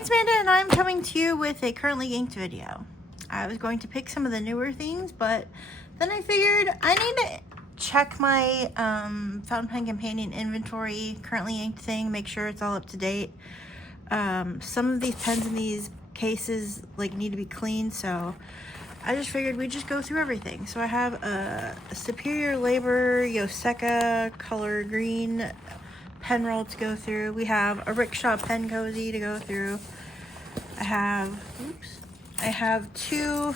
it's Amanda and I'm coming to you with a currently inked video. I was going to pick some of the newer things, but then I figured I need to check my fountain pen companion inventory currently inked thing, make sure it's all up to date. Some of these pens in these cases like need to be cleaned, so I just figured we'd just go through everything. So I have a Superior Labor Yoseka color green pen roll to go through. We have a Rickshaw pen cozy to go through. I have two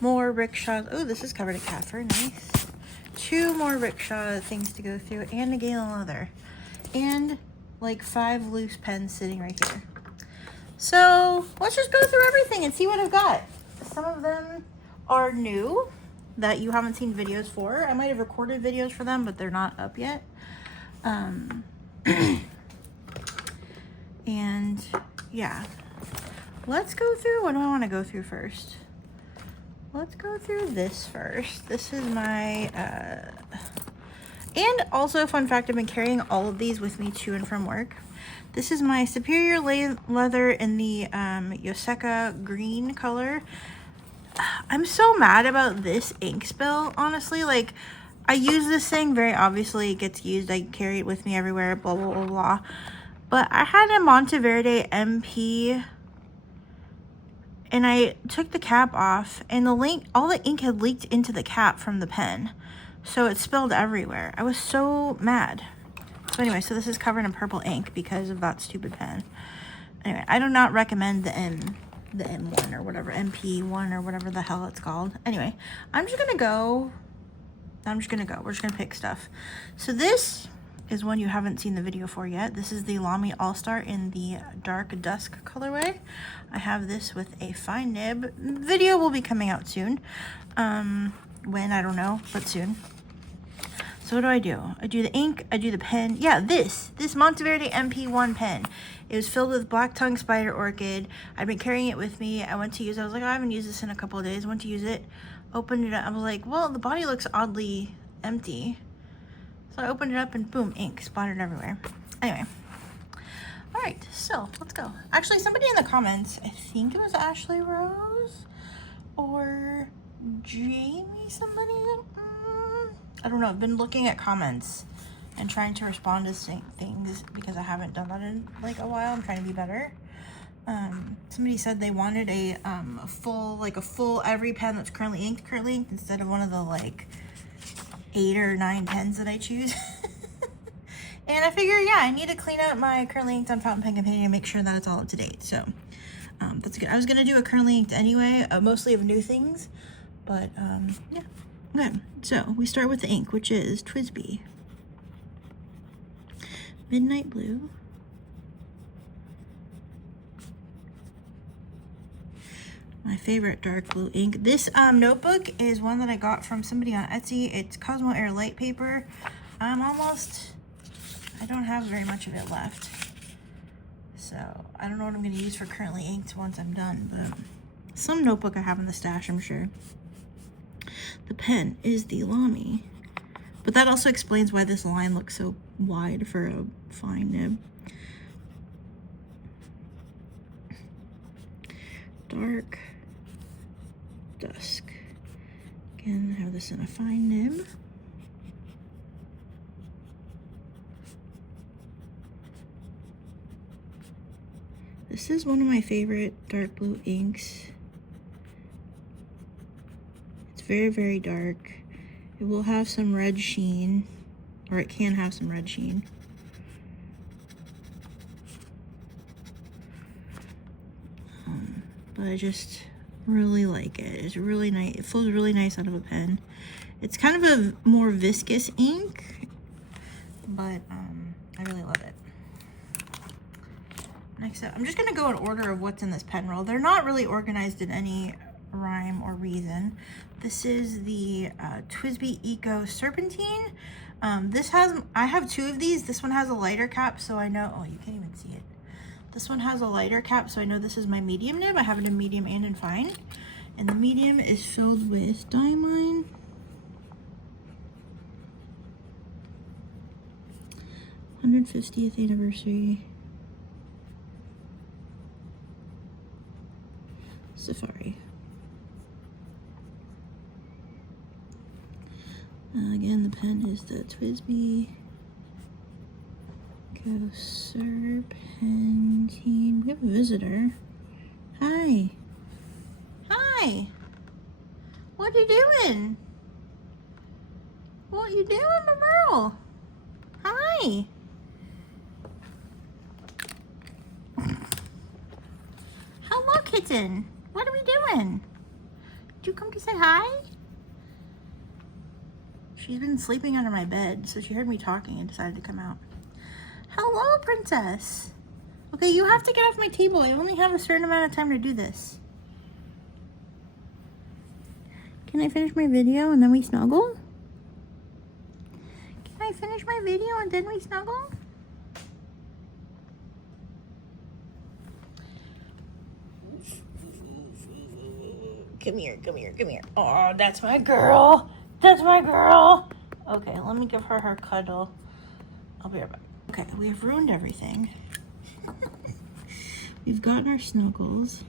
more Rickshaws. Oh, this is covered in kaffir, nice. Two more Rickshaw things to go through, and a Galen leather, and like 5 loose pens sitting right here. So let's just go through everything and see what I've got. Some of them are new that you haven't seen videos for. I might have recorded videos for them, but they're not up yet. And yeah, let's go through. What do I want to go through first? Let's go through this first. This is my, and also fun fact, I've been carrying all of these with me to and from work. This is my Superior leather in the Yoseka green color. I'm so mad about this ink spill, honestly. Like, I use this thing, very obviously it gets used. I carry it with me everywhere, blah, blah, blah, blah. But I had a Monteverde MP, and I took the cap off, and all the ink had leaked into the cap from the pen. So it spilled everywhere. I was so mad. So anyway, so this is covered in purple ink because of that stupid pen. Anyway, I do not recommend the M1 or whatever, MP1 or whatever the hell it's called. Anyway, we're just gonna pick stuff. So this is one you haven't seen the video for yet. This is the Lamy All-Star in the dark Dusk colorway. I have this with a fine nib. Video will be coming out soon. When, I don't know, but soon. So what do? I do the ink, I do the pen. Yeah, this Monteverde MP1 pen. It was filled with Black Tongue Spider Orchid. I've been carrying it with me. I went to use it. I was like, oh, I haven't used this in a couple of days. I went to use it, opened it up. I was like, well, the body looks oddly empty. So I opened it up and boom, ink splattered everywhere. Anyway. All right, so let's go. Actually, somebody in the comments, I think it was Ashley Rose or Jamie, somebody, I don't know. I've been looking at comments and trying to respond to things because I haven't done that in like a while. I'm trying to be better. Somebody said they wanted a full every pen that's currently inked instead of one of the like 8 or 9 pens that I choose. And I figure, yeah, I need to clean up my currently inked on fountain pen companion and make sure that it's all up to date. So that's good. I was gonna do a currently inked anyway, mostly of new things, but yeah. Okay, so we start with the ink, which is Twisbi Midnight Blue. My favorite dark blue ink. This notebook is one that I got from somebody on Etsy. It's Cosmo Air light paper. I don't have very much of it left. So I don't know what I'm gonna use for currently inked once I'm done, but some notebook I have in the stash, I'm sure. The pen is the Lamy, but that also explains why this line looks so wide for a fine nib. Dark Dusk. Again, I have this in a fine nib. This is one of my favorite dark blue inks. It's very, very dark. It will have some red sheen, or it can have some red sheen. But I just really like it. It's really nice. It flows really nice out of a pen. It's kind of a more viscous ink, but I really love it. Next up, I'm just gonna go in order of what's in this pen roll. They're not really organized in any rhyme or reason. This is the TWSBI Eco Serpentine. I have 2 of these. This one has a lighter cap, so I know, oh, you can't even see it. This one has a lighter cap, so I know this is my medium nib. I have it in medium and in fine. And the medium is filled with Diamine. 150th anniversary. Safari. Again, the pen is the Twisbi Eco Serpentine. We have a visitor. Hi. Hi. What you doing? What you doing, my girl? Hi. Hello, kitten. What are we doing? Did you come to say hi? She's been sleeping under my bed, so she heard me talking and decided to come out. Hello, princess. Okay, you have to get off my table. I only have a certain amount of time to do this. Can I finish my video and then we snuggle? Can I finish my video and then we snuggle? Come here, come here, come here. Oh, that's my girl. That's my girl. Okay, let me give her her cuddle. I'll be right back. Okay, we have ruined everything. We've gotten our snuggles.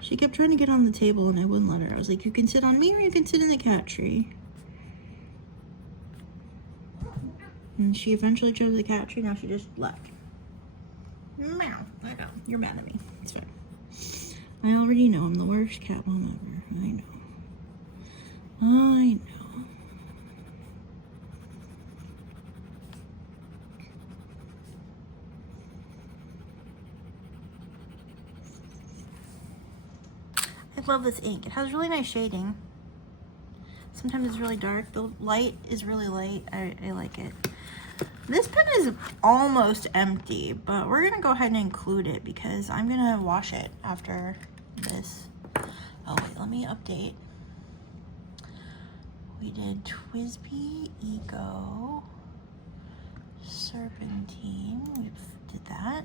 She kept trying to get on the table and I wouldn't let her. I was like, you can sit on me or you can sit in the cat tree. And she eventually chose the cat tree. Now she just left. Meow. I know. You're mad at me. It's fine. I already know I'm the worst cat mom ever. I know. I know. I love this ink. It has really nice shading. Sometimes it's really dark. The light is really light. I like it. This pen is almost empty, but we're gonna go ahead and include it because I'm gonna wash it after this. Oh wait, let me update. We did Twisbi Eco Serpentine. We did that.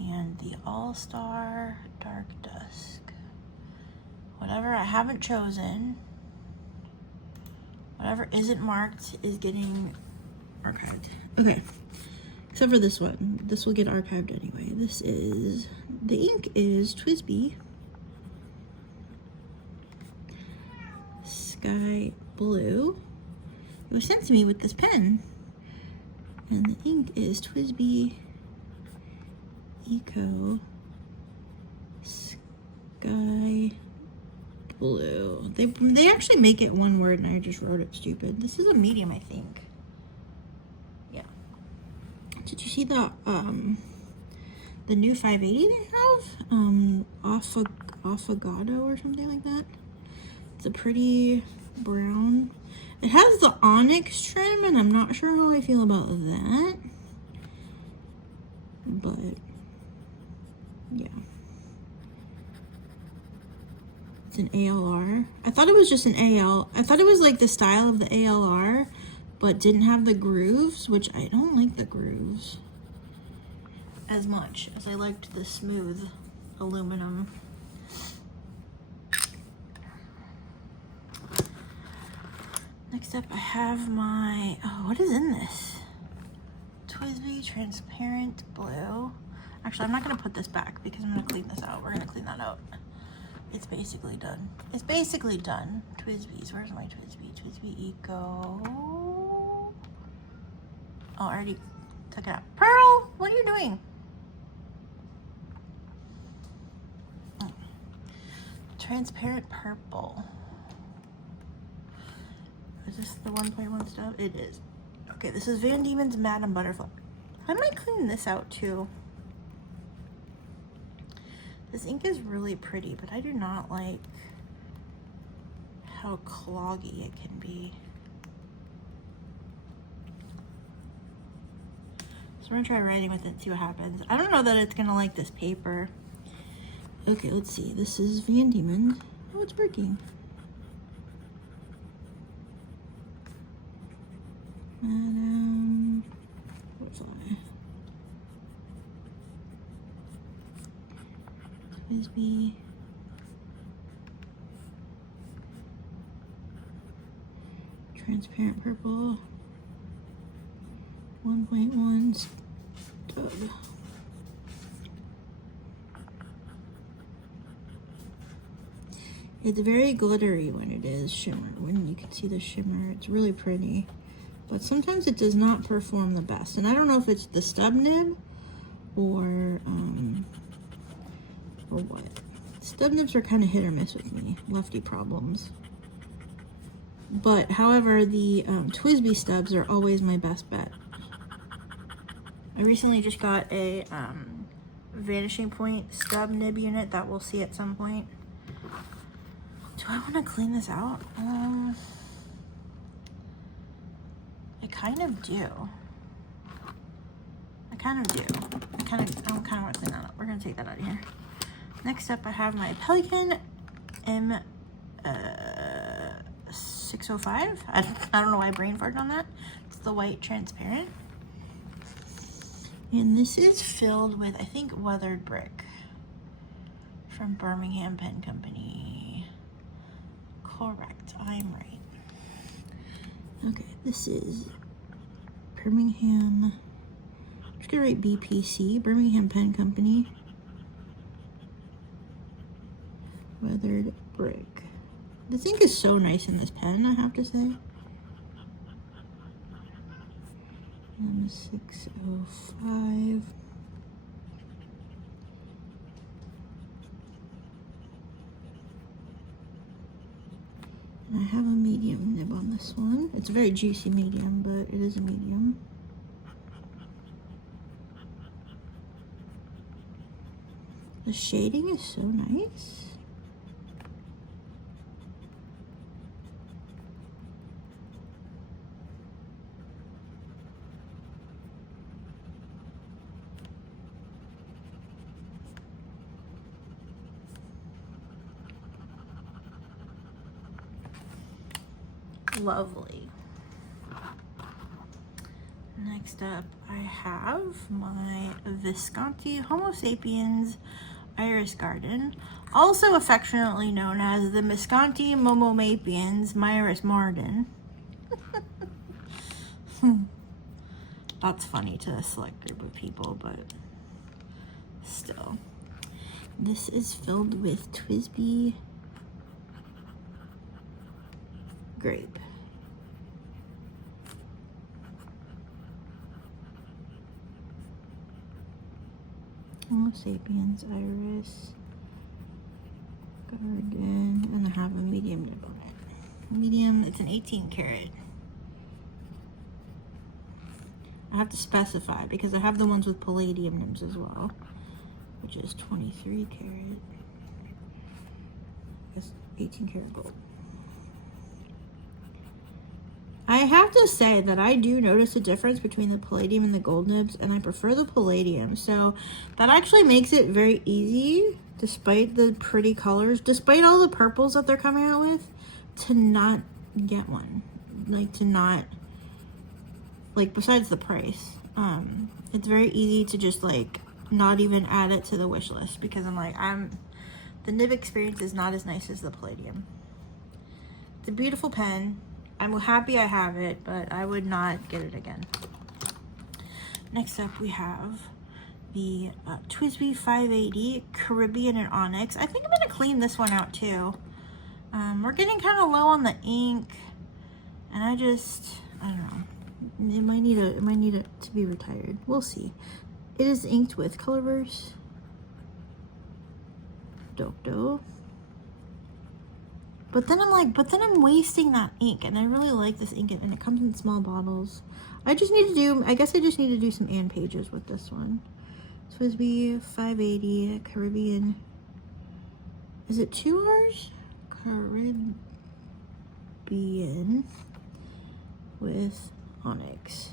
And the All-Star Dark Dusk. Whatever I haven't chosen, whatever isn't marked is getting archived. Okay, except for this one. This will get archived anyway. This is, the ink is Twisbi Sky Blue. It was sent to me with this pen. And the ink is Twisbi Eco Sky Blue. They actually make it one word and I just wrote it stupid. This is a medium, I think. Yeah. Did you see the new 580 they have? Affogato or something like that. It's a pretty brown. It has the onyx trim and I'm not sure how I feel about that. But yeah. It's an ALR. I thought it was just an AL. I thought it was like the style of the ALR, but didn't have the grooves, which I don't like the grooves as much as I liked the smooth aluminum. Next up, I have my, oh, what is in this? Twisbi Transparent Blue. Actually, I'm not gonna put this back because I'm gonna clean this out. We're gonna clean that out. It's basically done. It's basically done. Twisbi's, where's my Twisbi? Twisbi Eco. Oh, I already took it out. Pearl, what are you doing? Oh. Transparent purple. Is this the 1.1 stuff? It is. Okay, this is Van Diemen's Madame Butterfly. I might clean this out too. This ink is really pretty, but I do not like how cloggy it can be. So we're gonna try writing with it, see what happens. I don't know that it's gonna like this paper. Okay, let's see. This is Van Diemen. Oh, it's working. Madame Butterfly. Twisbi. Transparent purple. 1.1 stub. It's very glittery when it is shimmer. When you can see the shimmer, it's really pretty. But sometimes it does not perform the best. And I don't know if it's the stub nib or what. Stub nibs are kind of hit or miss with me. Lefty problems. But, however, the Twisbi stubs are always my best bet. I recently just got a Vanishing Point stub nib unit that we'll see at some point. Do I want to clean this out? I kind of do. I kind of want to clean that up. We're going to take that out of here. Next up, I have my Pelikan M605. I don't know why I brain farted on that. It's the white transparent. And this is filled with, I think, weathered brick from Birmingham Pen Company. Correct, I'm right. Okay, this is Birmingham. I'm just gonna write BPC, Birmingham Pen Company. Weathered brick. This ink is so nice in this pen, I have to say. M605. And I have a medium nib on this one. It's a very juicy medium, but it is a medium. The shading is so nice. Lovely. Next up, I have my Visconti Homo Sapiens Iris Garden, also affectionately known as the Visconti Momo Mapiens Myris Marden. That's funny to a select group of people, but still. This is filled with Twisbi grape. Homo Sapiens Iris Garden, and I have a medium nib on it. Medium, it's an 18 karat. I have to specify because I have the ones with palladium nibs as well, which is 23 karat. It's 18 karat gold. I have to say that I do notice a difference between the palladium and the gold nibs, and I prefer the palladium. So that actually makes it very easy, despite the pretty colors, despite all the purples that they're coming out with, to not get one. Like, to not, like, besides the price. It's very easy to just, like, not even add it to the wish list, because I'm like, the nib experience is not as nice as the palladium. It's a beautiful pen. I'm happy I have it, but I would not get it again. Next up, we have the Twisbi 580 Caribbean and Onyx. I think I'm going to clean this one out too. We're getting kind of low on the ink, and I don't know. It might need it to be retired. We'll see. It is inked with Colorverse. Dope. But then I'm wasting that ink, and I really like this ink, and it comes in small bottles. I guess I just need to do some and pages with this one. Twisbi 580 Caribbean. Is it 2 R's? Caribbean with Onyx.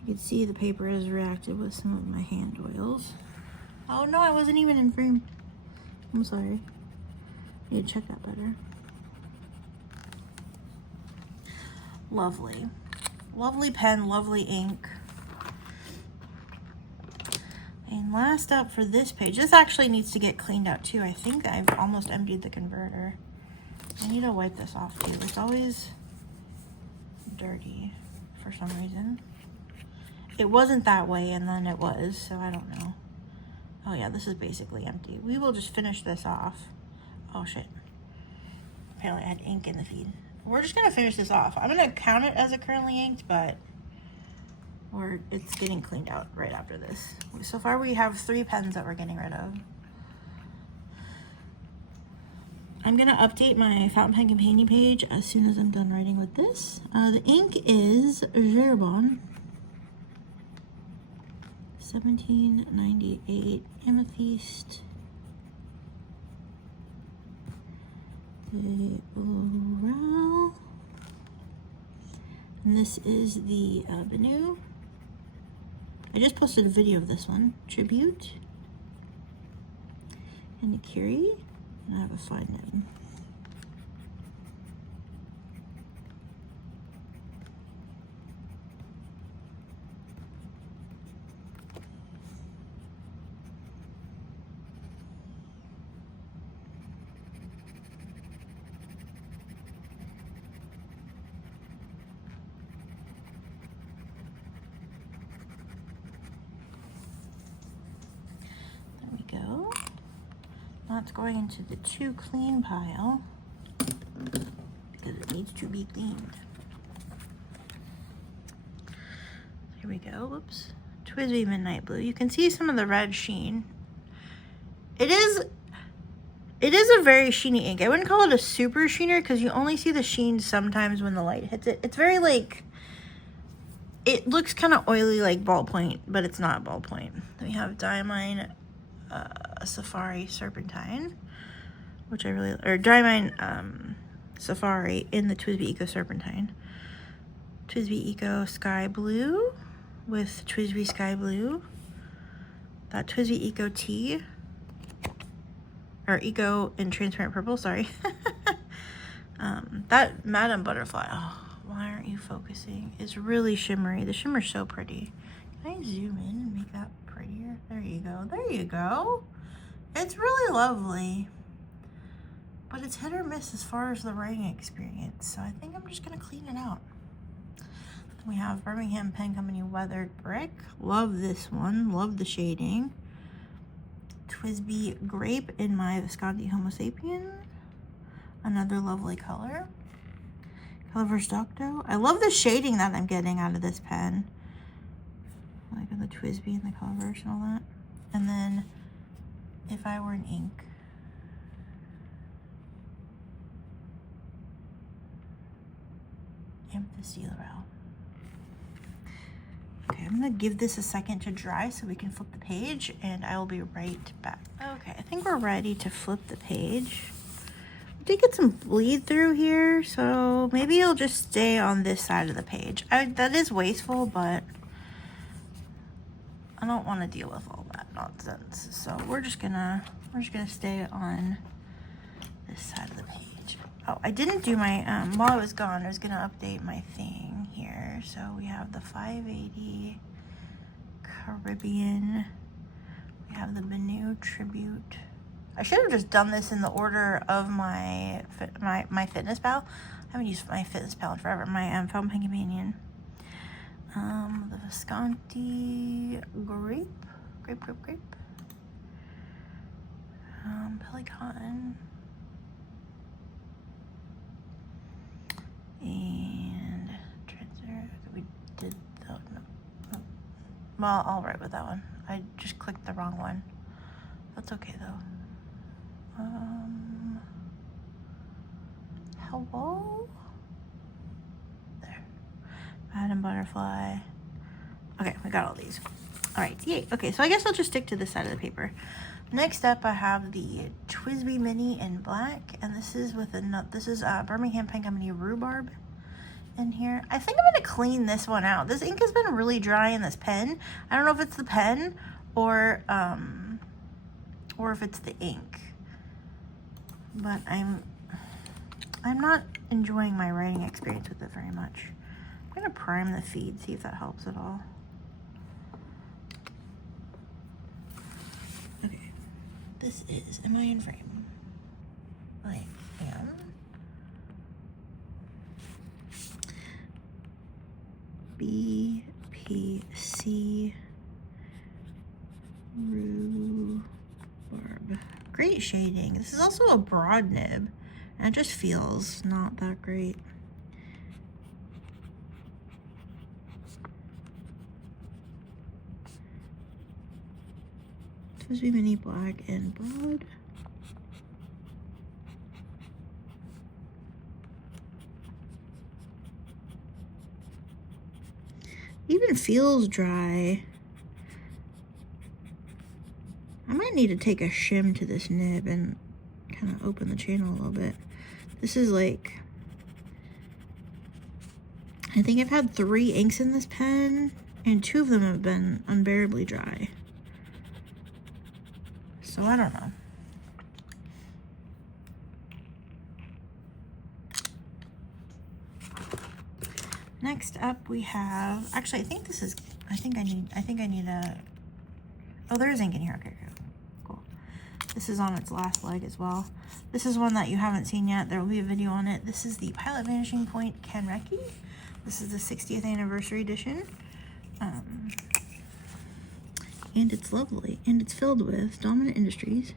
You can see the paper has reacted with some of my hand oils. Oh no, I wasn't even in frame. I'm sorry. I need to check that better. Lovely. Lovely pen, lovely ink. And last up for this page, this actually needs to get cleaned out too. I think I've almost emptied the converter. I need to wipe this off too. It's always dirty for some reason. It wasn't that way and then it was, so I don't know. Oh yeah, this is basically empty. We will just finish this off. Oh shit. Apparently I had ink in the feed. We're just gonna finish this off. I'm gonna count it as a currently inked, but it's getting cleaned out right after this. So far we have 3 pens that we're getting rid of. I'm gonna update my fountain pen companion page as soon as I'm done writing with this. The ink is Gerbon 1798 Amethyst. The Oral. And this is the Benu. I just posted a video of this one. Tribute. And the Curie. And I have a fine nib. That's going into the to clean pile because it needs to be cleaned. Here we go. Whoops. Twisbi Midnight Blue. You can see some of the red sheen. It is a very sheeny ink. I wouldn't call it a super sheener because you only see the sheen sometimes when the light hits it. It's very like, it looks kind of oily like ballpoint, but it's not ballpoint. Then we have Diamine Safari Serpentine, which I really, or Diamine Safari in the Twisbi Eco Serpentine. Twisbi Eco Sky Blue with Twisbi Sky Blue. That Twisbi Eco Tea, or Eco in Transparent Purple, sorry. That Madame Butterfly, oh, why aren't you focusing? It's really shimmery. The shimmer's so pretty. Can I zoom in and make that prettier? There you go. There you go. It's really lovely. But it's hit or miss as far as the writing experience. So I think I'm just going to clean it out. We have Birmingham Pen Company Weathered Brick. Love this one. Love the shading. Twisbi Grape in my Visconti Homo Sapien. Another lovely color. Color Docto. I love the shading that I'm getting out of this pen. Like the Twisbi and the Colorverse and all that. And then, if I were an ink, Amethyst Electro. Okay, I'm gonna give this a second to dry so we can flip the page, and I will be right back. Okay, I think we're ready to flip the page. I did get some bleed through here, so maybe it'll just stay on this side of the page. That is wasteful, but I don't want to deal with all that nonsense. So we're just gonna stay on this side of the page. Oh, I didn't do my while I was gone, I was gonna update my thing here. So we have the 580 Caribbean. We have the Benu Tribute. I should have just done this in the order of my Fitness Pal. I haven't used my Fitness Pal in forever. My Fountain Pen Companion. The Visconti Grape. Pelikan. And we did that. No. Well, I'll write with that one. I just clicked the wrong one. That's okay though. Hello? There. Madame Butterfly. Okay, we got all these. All right, yay. Okay, so I guess I'll just stick to this side of the paper. Next up, I have the Twisbi Mini in black, and this is with Birmingham Pen Company Rhubarb in here. I think I'm gonna clean this one out. This ink has been really dry in this pen. I don't know if it's the pen or if it's the ink, but I'm not enjoying my writing experience with it very much. I'm gonna prime the feed, see if that helps at all. this is. Am I in frame? I am. BPC rhubarb. Great shading. This is also a broad nib, and it just feels not that great. Twisbi Mini Black and Broad. Even feels dry. I might need to take a shim to this nib and kind of open the channel a little bit. This is like, I think I've had 3 inks in this pen, and 2 of them have been unbearably dry. So I don't know. Next up we have, actually I think this is, I think I need a, oh, there is ink in here. Okay, cool. This is on its last leg as well. This is one that you haven't seen yet. There will be a video on it. This is the Pilot Vanishing Point Kanreki. This is the 60th anniversary edition. And it's lovely, and it's filled with Dominant Industries.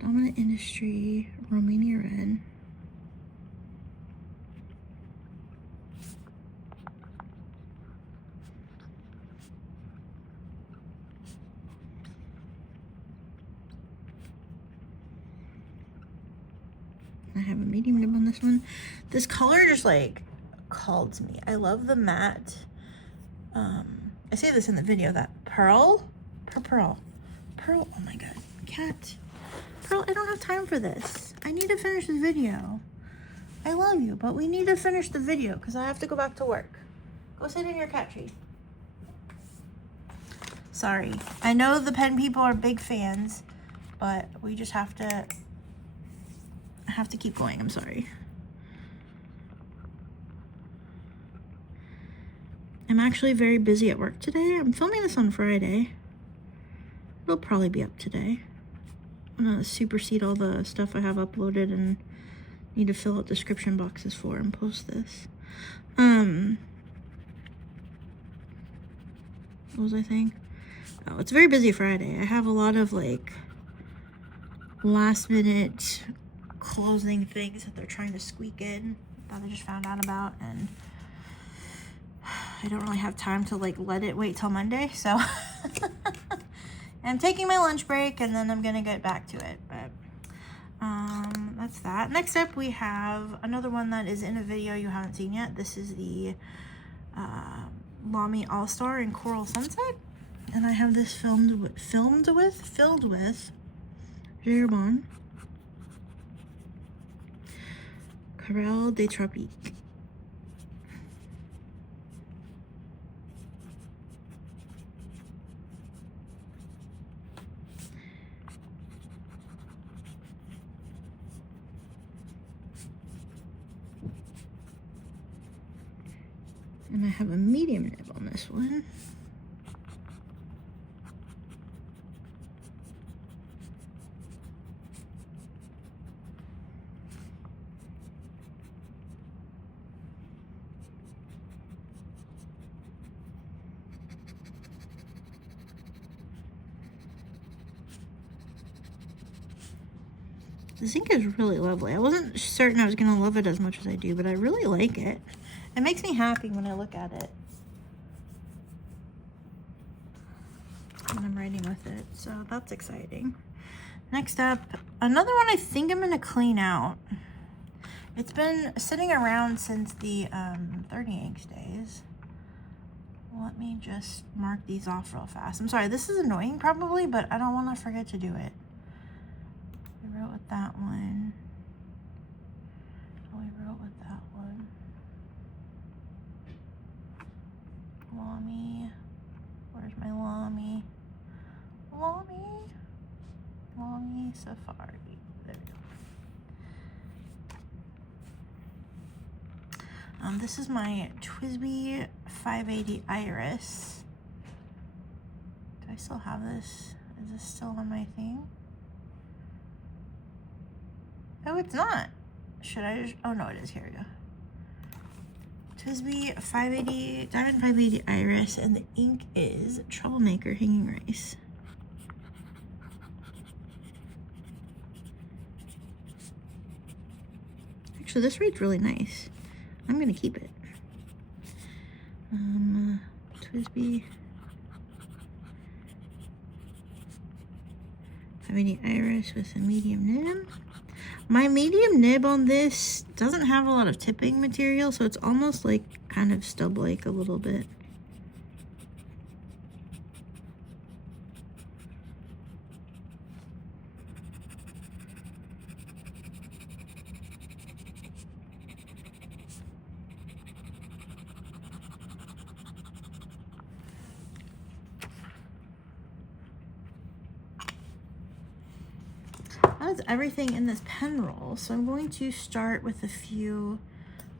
Dominant Industry, Romania Red. I have a medium nib on this one. This color just like called to me. I love the matte. I say this in the video, that pearl. Oh my god, cat. Pearl, I don't have time for this. I need to finish the video. I love you, but we need to finish the video because I have to go back to work. Go sit in your cat tree. Sorry. I know the pen people are big fans, but we just have to keep going. I'm sorry. I'm actually very busy at work today. I'm filming this on Friday. It'll probably be up today. I'm gonna supersede all the stuff I have uploaded and need to fill out description boxes for and post this. What was I saying? Oh, it's a very busy Friday. I have a lot of like last minute closing things that they're trying to squeak in that I just found out about, and I don't really have time to like let it wait till Monday, so I'm taking my lunch break and then I'm gonna get back to it. But that's that. Next up we have another one that is in a video you haven't seen yet. This is the Lamy All-Star in Coral Sunset, and I have this filled with Gerbon Corel des Tropiques. And I have a medium nib on this one. This ink is really lovely. I wasn't certain I was going to love it as much as I do, but I really like it. It makes me happy when I look at it. And I'm writing with it, so that's exciting. Next up, another one I think I'm going to clean out. It's been sitting around since the 30 inks days. Let me just mark these off real fast. I'm sorry, this is annoying probably, but I don't want to forget to do it. We wrote with that one. Oh, we wrote with that one. Lamy. Where's my Lamy? Lamy Safari. There we go. This is my Twisbi 580 Iris. Do I still have this? Is this still on my thing? Oh, it's not. Should I just, oh no, it is. Here we go. Twisbi 580, Diamond 580 Iris, and the ink is Troublemaker Hanging Rice. Actually, this reads really nice. I'm gonna keep it. Twisbi 580 Iris with a medium nib. My medium nib on this doesn't have a lot of tipping material, so it's almost like kind of stub-like a little bit. That's everything in this pen roll, so I'm going to start with a few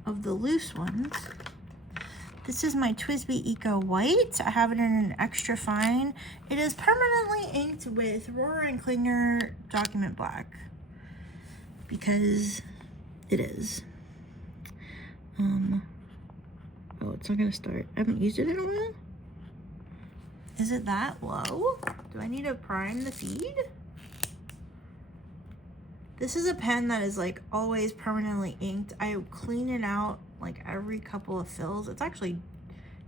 of the loose ones. This is my Twisbi Eco White. I have it in an extra fine. It is permanently inked with Rohrer and Klinger Document Black because it is. Oh, it's not gonna start. I haven't used it in a while. Is it that low? Do I need to prime the feed? This is a pen that is like always permanently inked. I clean it out like every couple of fills. It's actually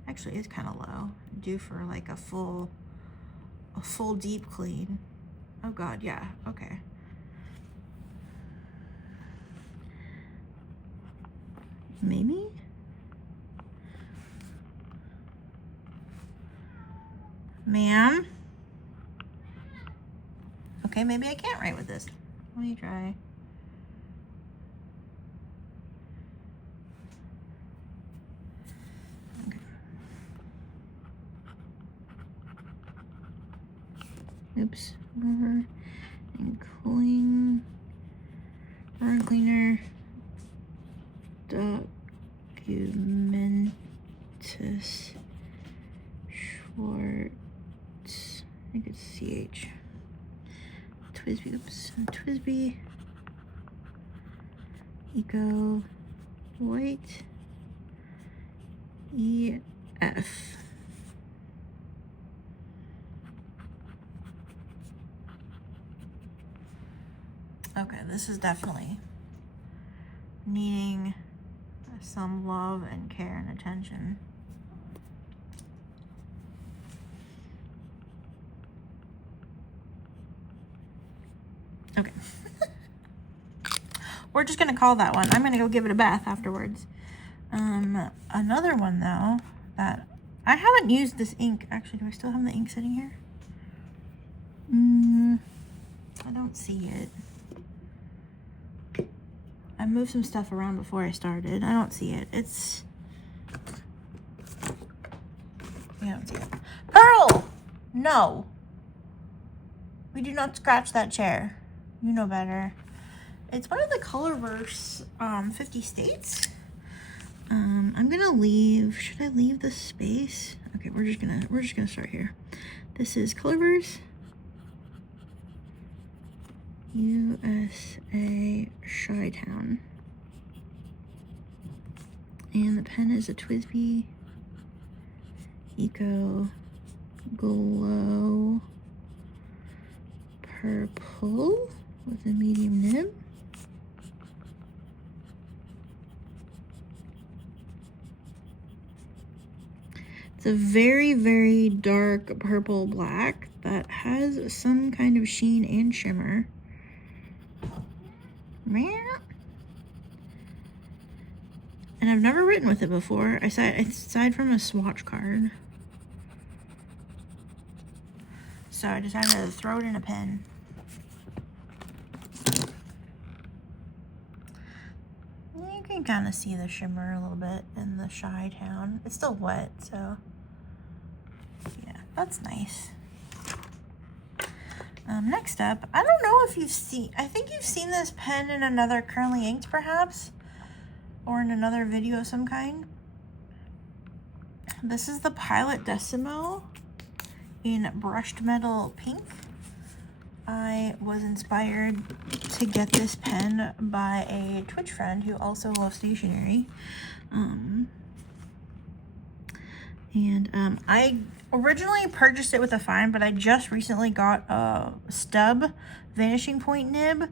is kind of low. Due for like a full deep clean. Oh God, yeah, okay. Maybe? Ma'am? Okay, maybe I can't write with this. Let me try. Okay. Oops. Rohrer and Cleaner Documentus Schwartz. I think it's CH. Twisbi, oops, Twisbi Eco White EF. Okay, this is definitely needing some love and care and attention. Okay. We're just gonna call that one. I'm gonna go give it a bath afterwards. Another one though that I haven't used this ink. Actually, do I still have the ink sitting here? I don't see it. I moved some stuff around before I started. I don't see it. It's, I don't see it. Pearl! No. We do not scratch that chair. You know better. It's one of the Colorverse 50 states. I'm gonna leave. Should I leave the space? Okay, we're just gonna start here. This is Colorverse USA Chi-Town, and the pen is a Twisbi Eco Glow Purple with a medium nib. It's a very, very dark purple black that has some kind of sheen and shimmer. And I've never written with it before, aside from a swatch card. So I decided to throw it in a pen. You can kind of see the shimmer a little bit in the Chi-Town. It's still wet, so yeah, that's nice. Next up, I don't know if you've seen, I think you've seen this pen in another currently inked perhaps, or in another video of some kind. This is the Pilot Decimo in brushed metal pink. I was inspired to get this pen by a Twitch friend who also loves stationery. I originally purchased it with a fine, but I just recently got a stub vanishing point nib,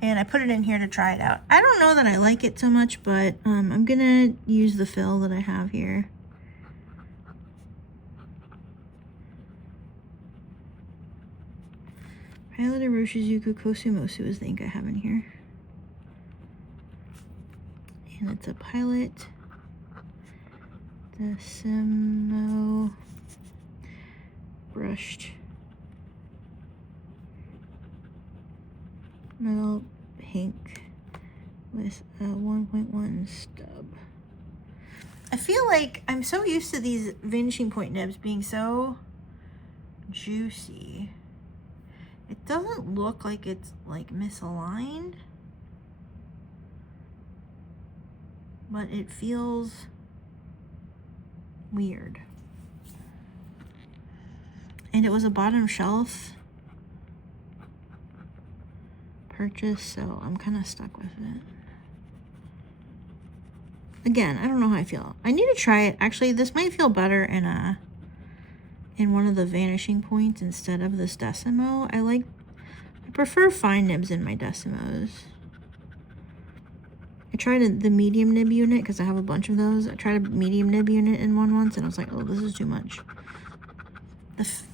and I put it in here to try it out. I don't know that I like it so much, but I'm gonna use the fill that I have here. Pilot Aroshizuku Kosumosu is the ink I have in here. And it's a Pilot Decimo brushed metal pink with a 1.1 stub. I feel like I'm so used to these vanishing point nibs being so juicy. It doesn't look like it's like misaligned, but it feels weird. And it was a bottom shelf purchase, so I'm kind of stuck with it. Again, I don't know how I feel. I need to try it. Actually, this might feel better in one of the vanishing points instead of this Decimo. I prefer fine nibs in my Decimos. I tried the medium nib unit because I have a bunch of those. I tried a medium nib unit in one once and I was like, oh, this is too much.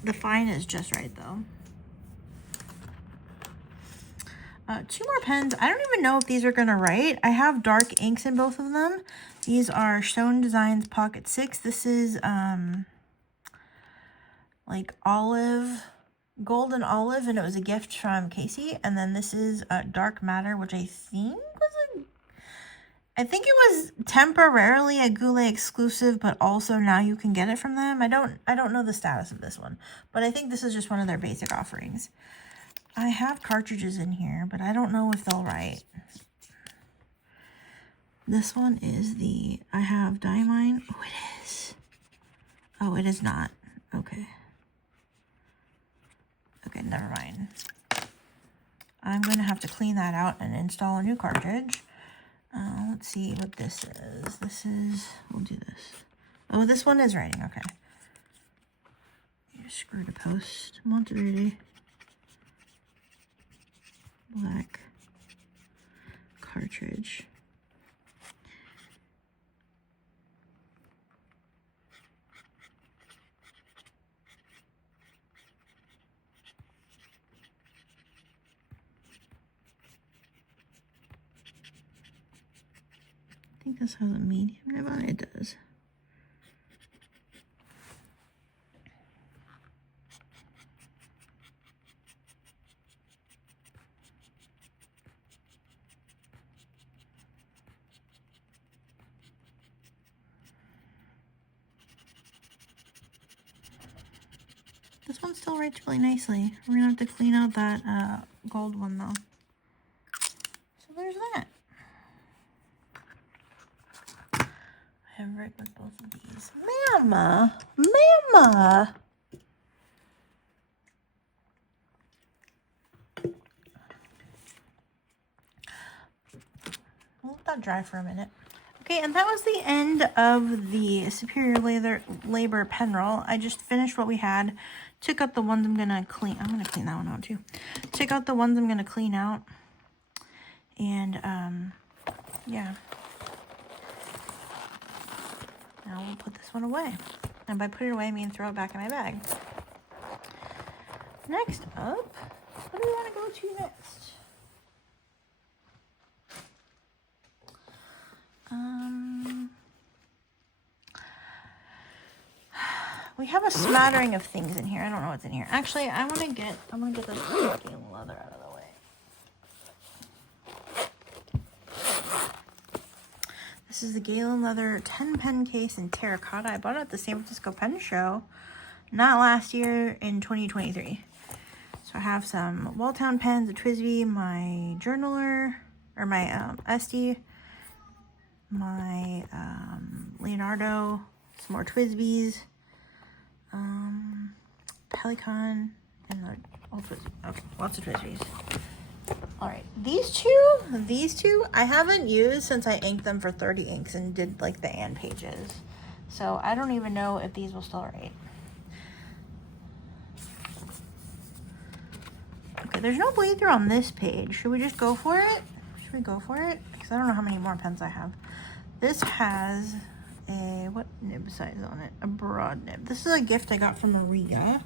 The fine is just right though. 2 more pens. I don't even know if these are gonna write. I have dark inks in both of them. These are Stone Designs Pocket 6. This is like golden olive, and it was a gift from Casey. And then this is Dark Matter, which I think it was temporarily a Goulet exclusive, but also now you can get it from them. I don't know the status of this one, but I think this is just one of their basic offerings. I have cartridges in here, but I don't know if they'll write. This one is I have Diamine. Oh, it is. Oh, it is not. Okay. Okay, never mind. I'm going to have to clean that out and install a new cartridge. Let's see what this is. We'll do this. Oh, this one is writing. Okay. Screw to post. Monterey. Black cartridge. I think this has a medium nib on it. It does. This one still writes really nicely. We're gonna have to clean out that gold one though. So there's that. I have written with both of these. Mama! Mama! We'll let that dry for a minute. Okay, and that was the end of the Superior Labor pen roll. I just finished what we had. Took out the ones I'm gonna clean. I'm gonna clean that one out too. Took out the ones I'm gonna clean out. And yeah. Now we'll put this one away. And by put it away, I mean throw it back in my bag. Next up, what do we want to go to next? We have a smattering of things in here. I don't know what's in here. Actually, I'm gonna get this Galen leather out of the way. This is the Galen leather 10 pen case in terracotta. I bought it at the San Francisco Pen Show, not last year, in 2023. So I have some Walltown pens, a Twisbi, my journaler, or my Esty, my Leonardo, some more Twisbis, Pelikan, and all Twisbis. Okay, lots of Twisbis. All right, these two I haven't used since I inked them for 30 inks and did like the and pages. So I don't even know if these will still write. Okay, there's no bleed through on this page. Should we just go for it? Should we go for it? Because I don't know how many more pens I have. This has a, what nib size on it? A broad nib. This is a gift I got from Maria.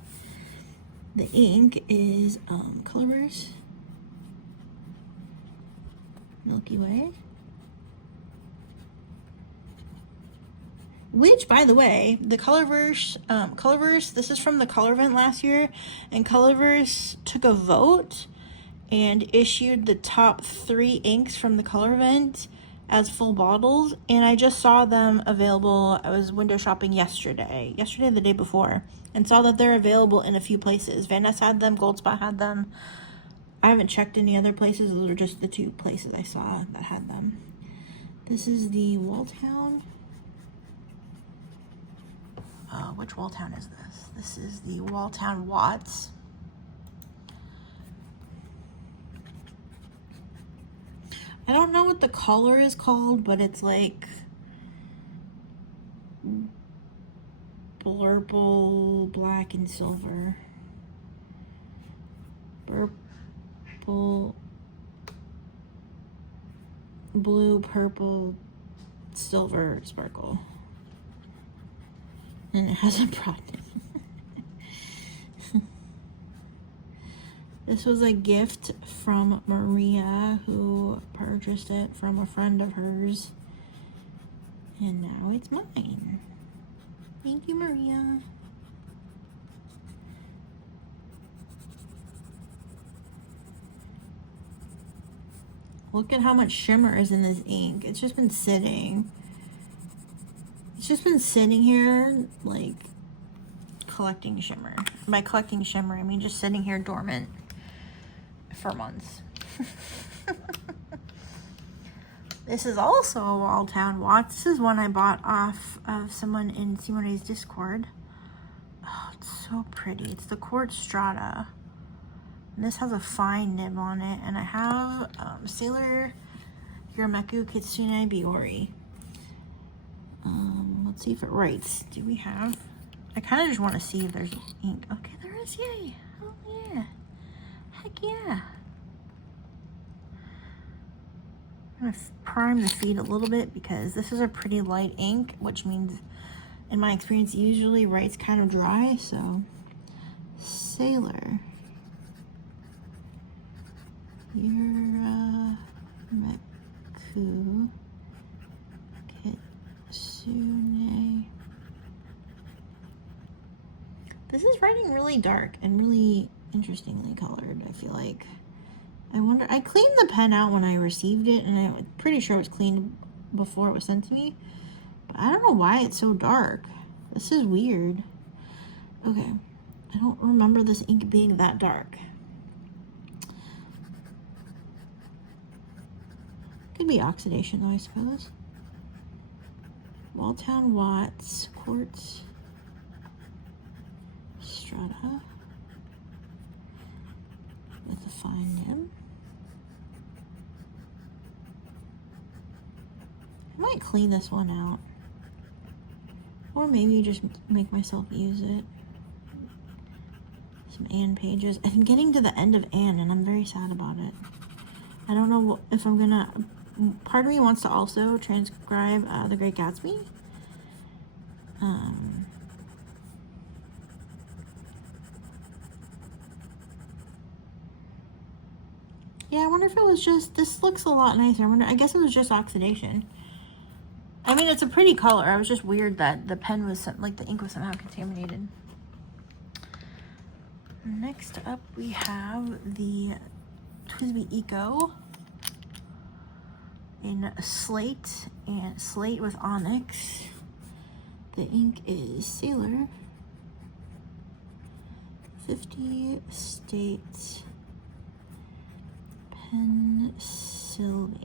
The ink is Colorverse Milky Way. Which, by the way, the Colorverse, this is from the Color Event last year, and Colorverse took a vote and issued the top 3 inks from the Color Event as full bottles, and I just saw them available. I was window shopping yesterday, the day before, and saw that they're available in a few places. Van Ness had them, Goldspot had them. I haven't checked any other places. Those are just the 2 places I saw that had them. This is the Walltown. Which Walltown is this? This is the Walltown Watts. I don't know what the color is called, but it's like blurple, black, and silver. Purple, blue, purple, silver sparkle. And it has a product. This was a gift from Maria, who purchased it from a friend of hers. And now it's mine. Thank you, Maria. Look at how much shimmer is in this ink. It's just been sitting. It's just been sitting here, like, collecting shimmer. By collecting shimmer, I mean just sitting here dormant for months. This is also a Walltown Watts. This is one I bought off of someone in Simone's Discord. Oh, it's so pretty. It's the Quartz Strata. And this has a fine nib on it. And I have Sailor Hirameku Kitsune Biori. Let's see if it writes. Do we have? I kind of just want to see if there's ink. Okay, there is. Yay! Oh yeah! Heck yeah! I'm gonna prime the feed a little bit because this is a pretty light ink, which means, in my experience, usually writes kind of dry. So, Sailor Hirameku Kitsune. This is writing really dark and really interestingly colored, I feel like. I wonder, I cleaned the pen out when I received it, and I'm pretty sure it was cleaned before it was sent to me. But I don't know why it's so dark. This is weird. Okay, I don't remember this ink being that dark. Could be oxidation though, I suppose. Walltown Watts, Quartz Strata with a fine nib. I might clean this one out, or maybe just make myself use it. Some and pages. I'm getting to the end of and I'm very sad about it. I don't know if I'm gonna. Part of me wants to also transcribe The Great Gatsby. Yeah, I wonder if it was just, this looks a lot nicer. I guess it was just oxidation. I mean, it's a pretty color. I was just weird that the pen was, like, the ink was somehow contaminated. Next up, we have the Twisbi Eco in slate and slate with onyx. The ink is Sailor 50 State Pennsylvania.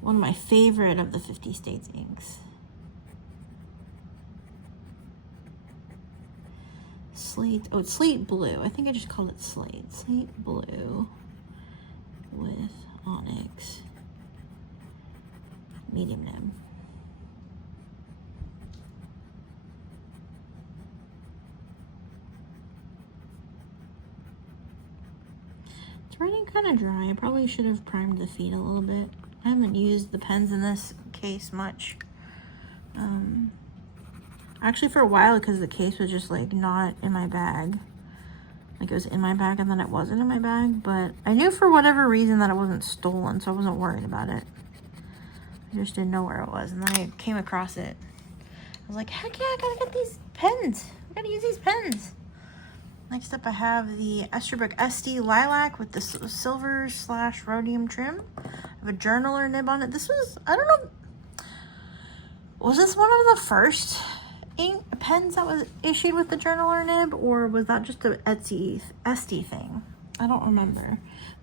One of my favorite of the 50 States inks. Slate, oh, it's slate blue. I think I just called it slate. Slate blue with onyx. Medium nib. It's running kind of dry. I probably should have primed the feet a little bit. I haven't used the pens in this case much. Actually for a while, because the case was just like not in my bag. Like it was in my bag and then it wasn't in my bag, but I knew for whatever reason that it wasn't stolen, so I wasn't worried about it. I just didn't know where it was, and then I came across it. I was like, heck yeah, I gotta get these pens. I gotta use these pens. Next up I have the Esterbrook SD Lilac with the silver / rhodium trim. I have a journaler nib on it. This was, I don't know, was this one of the first ink pens that was issued with the journaler nib, or was that just a Etsy thing? I don't remember.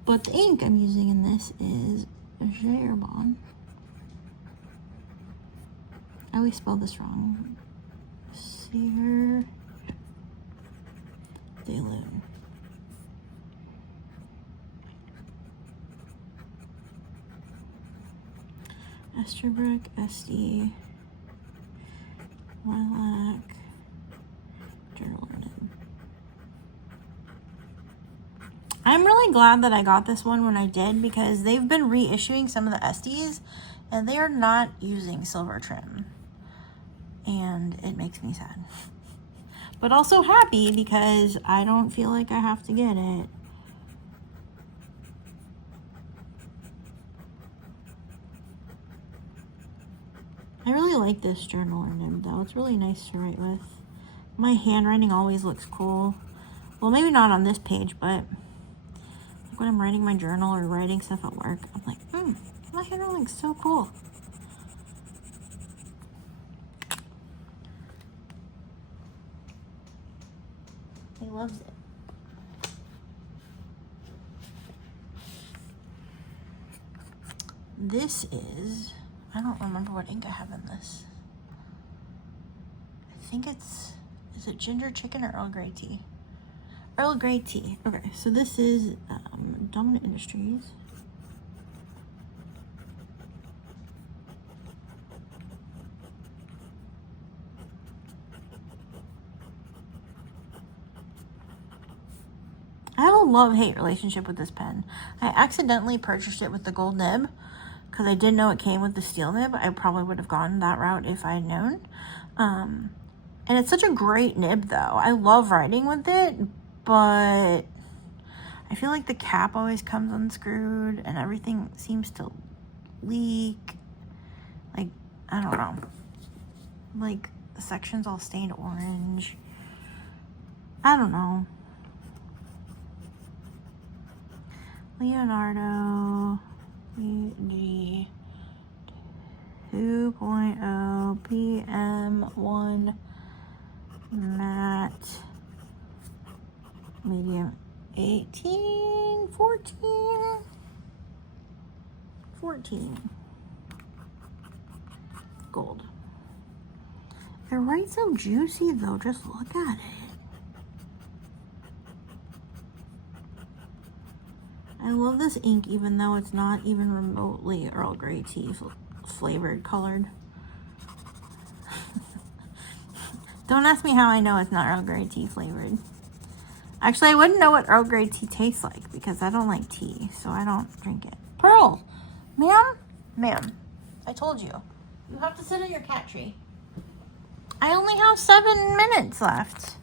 But the ink I'm using in this is Jerbon. I always spell this wrong. Sear de Lune. Esterbrook SD Lilac journaler nib. I'm really glad that I got this one when I did, because they've been reissuing some of the Estes and they are not using silver trim, and it makes me sad, but also happy because I don't feel like I have to get it. I really like this journaler nib though. It's really nice to write with. My handwriting always looks cool. Well, maybe not on this page, but like when I'm writing my journal or writing stuff at work, I'm like, my handwriting's so cool. He loves it. This is, I don't remember what ink I have in this. I think it's, is it ginger chicken or Earl Grey tea? Earl Grey tea. Okay, so this is Dominant Industries. I have a love-hate relationship with this pen. I accidentally purchased it with the gold nib because I didn't know it came with the steel nib. I probably would have gone that route if I had known. And it's such a great nib, though. I love writing with it, but I feel like the cap always comes unscrewed and everything seems to leak. Like, I don't know. Like, the section's all stained orange. I don't know. Leonardo EG 2.0 PM1 matte medium 18, 14 gold. It writes so juicy though, just look at it. I love this ink even though it's not even remotely Earl Grey tea flavored colored. Don't ask me how I know it's not Earl Grey tea flavored. Actually, I wouldn't know what Earl Grey tea tastes like because I don't like tea, so I don't drink it. Pearl, ma'am, I told you. You have to sit on your cat tree. I only have 7 minutes left.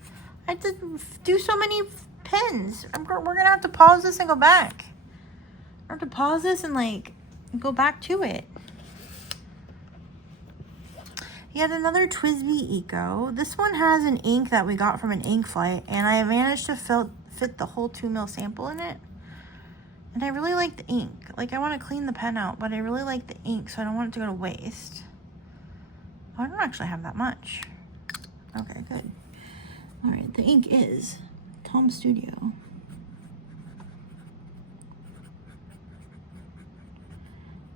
I have to do so many pens. We're gonna have to pause this and go back. I have to pause this and like go back to it. Yet another Twisbi Eco. This one has an ink that we got from an ink flight, and I managed to fit the whole 2 ml sample in it. And I really like the ink. Like, I want to clean the pen out, but I really like the ink, so I don't want it to go to waste. Oh, I don't actually have that much. Okay, good. All right, the ink is Tom Studio.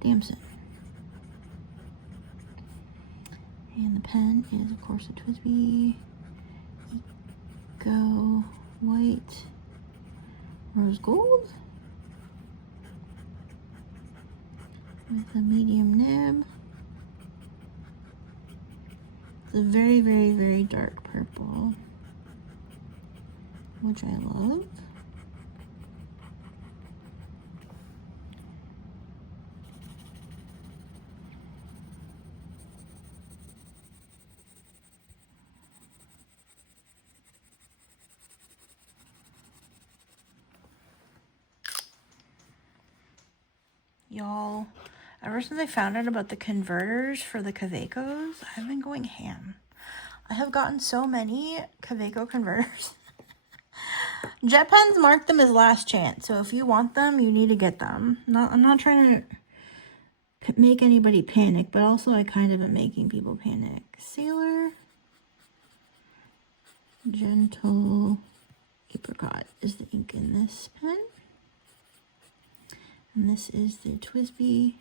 Damson. And the pen is, of course, a Twisbi Eco White Rose Gold with a medium nib. It's a very, very, very dark purple, which I love. Y'all, ever since I found out about the converters for the Kawecos, I've been going ham. I have gotten so many Kaweco converters. Jet Pens mark them as last chance, so if you want them, you need to get them. I'm not trying to make anybody panic, but also I kind of am making people panic. Sailor Gentle Apricot is the ink in this pen. And this is the Twisbi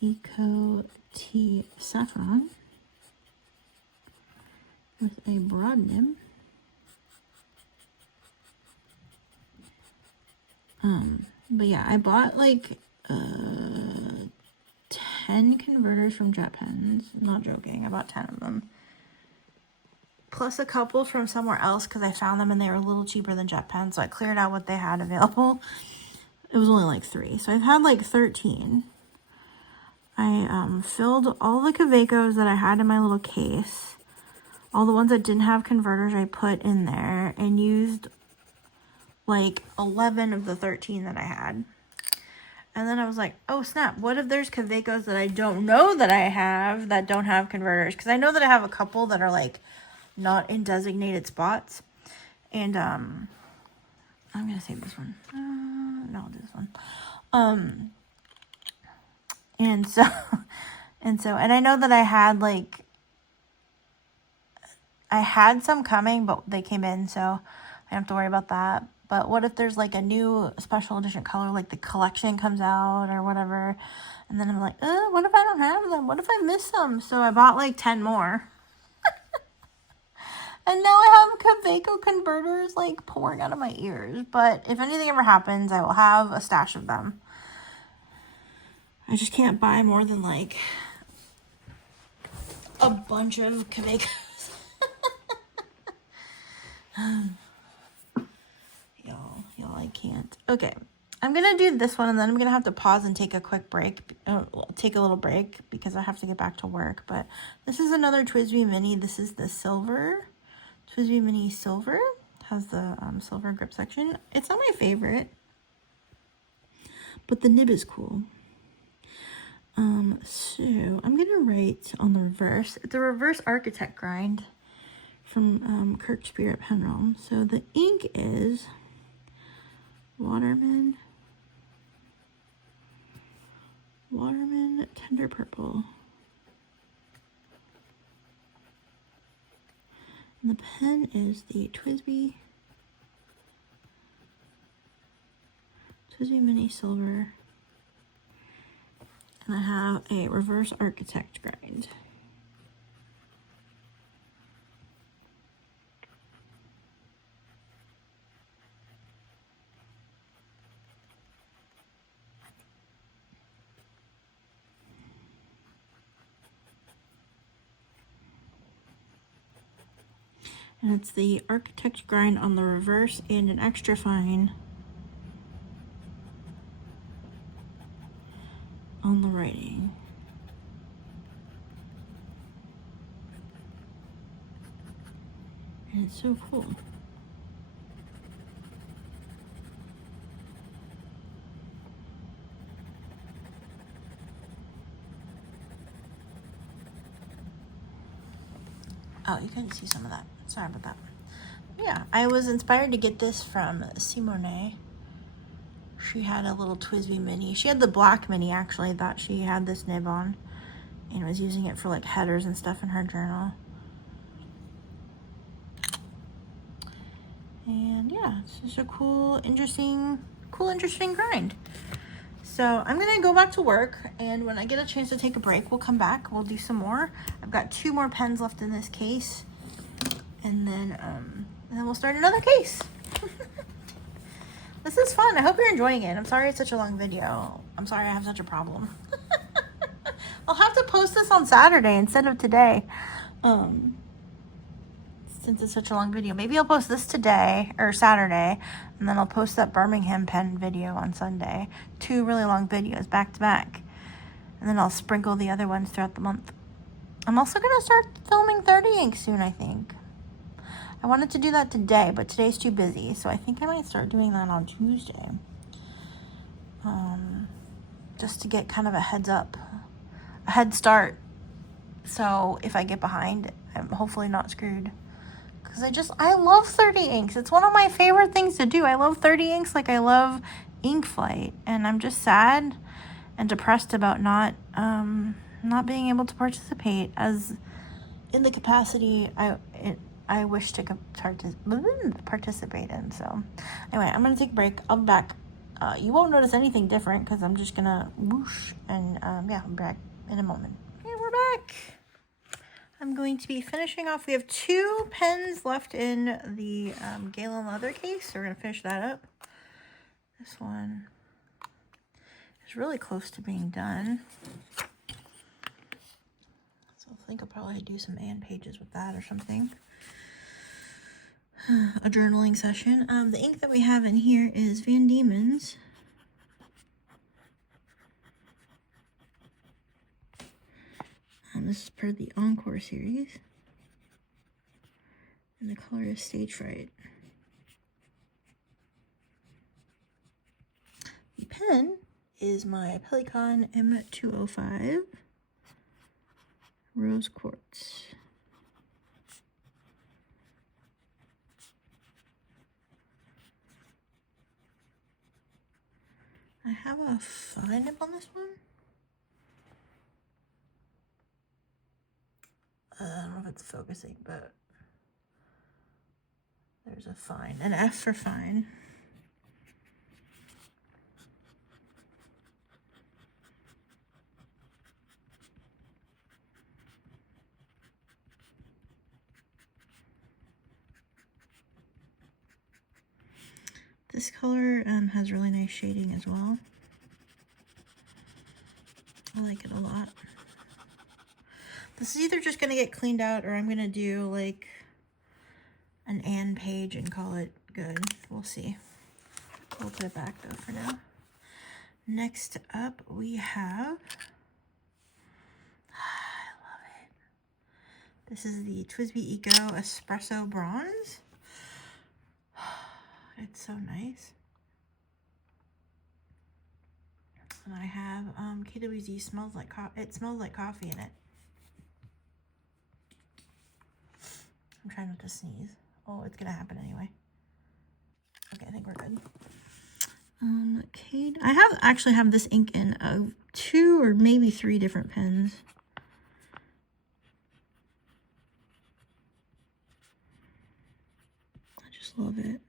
Eco T-Saffron with a broad nib. But yeah, I bought like 10 converters from Jet Pens. I'm not joking, I bought 10 of them. Plus a couple from somewhere else because I found them and they were a little cheaper than Jet Pens, so I cleared out what they had available. It was only like 3, so I've had like 13. I filled all the Kawecos that I had in my little case. All the ones that didn't have converters I put in there and used like 11 of the 13 that I had. And then I was like, oh snap, what if there's Kawecos that I don't know that I have that don't have converters? Because I know that I have a couple that are like not in designated spots. And I'm gonna save this one. No, I'll do this one. And I know that I had like, I had some coming, but they came in, so I don't have to worry about that. But what if there's like a new special edition color, like the collection comes out or whatever, and then I'm like, what if I don't have them? What if I miss them? So I bought like 10 more. And now I have Kaweco converters like pouring out of my ears. But if anything ever happens, I will have a stash of them. I just can't buy more than like a bunch of Kawecos. Y'all, I can't. Okay, I'm gonna do this one and then I'm gonna have to pause and take a quick break. Take a little break because I have to get back to work. But this is another Twisbi Mini. This is the silver. Twisbi Mini Silver. Has the silver grip section. It's not my favorite, but the nib is cool. So I'm gonna write on the reverse. It's a reverse architect grind from Kirk Spirit Penroll. So the ink is Waterman Tender Purple. And the pen is the Twisbi Mini Silver. And I have a reverse architect grind. And it's the architect grind on the reverse and an extra fine on the writing. And it's so cool. Oh, you couldn't see some of that. Sorry about that. Yeah, I was inspired to get this from Simone. She had a little Twisbi Mini. She had the black Mini, actually, that she had this nib on. And was using it for, like, headers and stuff in her journal. And, yeah, it's just a cool, interesting grind. So I'm gonna go back to work, and when I get a chance to take a break, we'll come back. We'll do some more. I've got 2 more pens left in this case, and then we'll start another case. This is fun. I hope you're enjoying it. I'm sorry it's such a long video. I'm sorry I have such a problem. I'll have to post this on Saturday instead of today. Since it's such a long video. Maybe I'll post this today or Saturday, and then I'll post that Birmingham pen video on Sunday. 2 really long videos back to back. And then I'll sprinkle the other ones throughout the month. I'm also going to start filming 30 ink soon, I think. I wanted to do that today, but today's too busy, so I think I might start doing that on Tuesday. Just to get kind of a heads up, a head start. So if I get behind, I'm hopefully not screwed. Because I love 30 inks. It's one of my favorite things to do. I love 30 inks like I love ink flight. And I'm just sad and depressed about not being able to participate as in the capacity I wish to participate in. So anyway, I'm going to take a break. I'll be back. You won't notice anything different because I'm just going to whoosh. And yeah, I'll be back in a moment. Okay, we're back. I'm going to be finishing off. We have 2 pens left in the Galen leather case. So we're going to finish that up. This one is really close to being done. So I think I'll probably do some and pages with that or something. A journaling session. The ink that we have in here is Van Diemen's. This is part of the Encore series. And the color is Stage Fright. The pen is my Pelikan M205 Rose Quartz. I have a fine nib on this one. I don't know if it's focusing, but there's a fine, an F for fine. This color has really nice shading as well. I like it a lot. This is either just going to get cleaned out or I'm going to do like an and page and call it good. We'll see. We'll put it back though for now. Next up we have, I love it. This is the Twisbi Eco Espresso Bronze. It's so nice. And I have KWZ smells like it smells like coffee in it. I'm trying not to sneeze. Oh, it's gonna happen anyway. Okay, I think we're good. Okay, I actually have this ink in 2 or maybe 3 different pens. I just love it.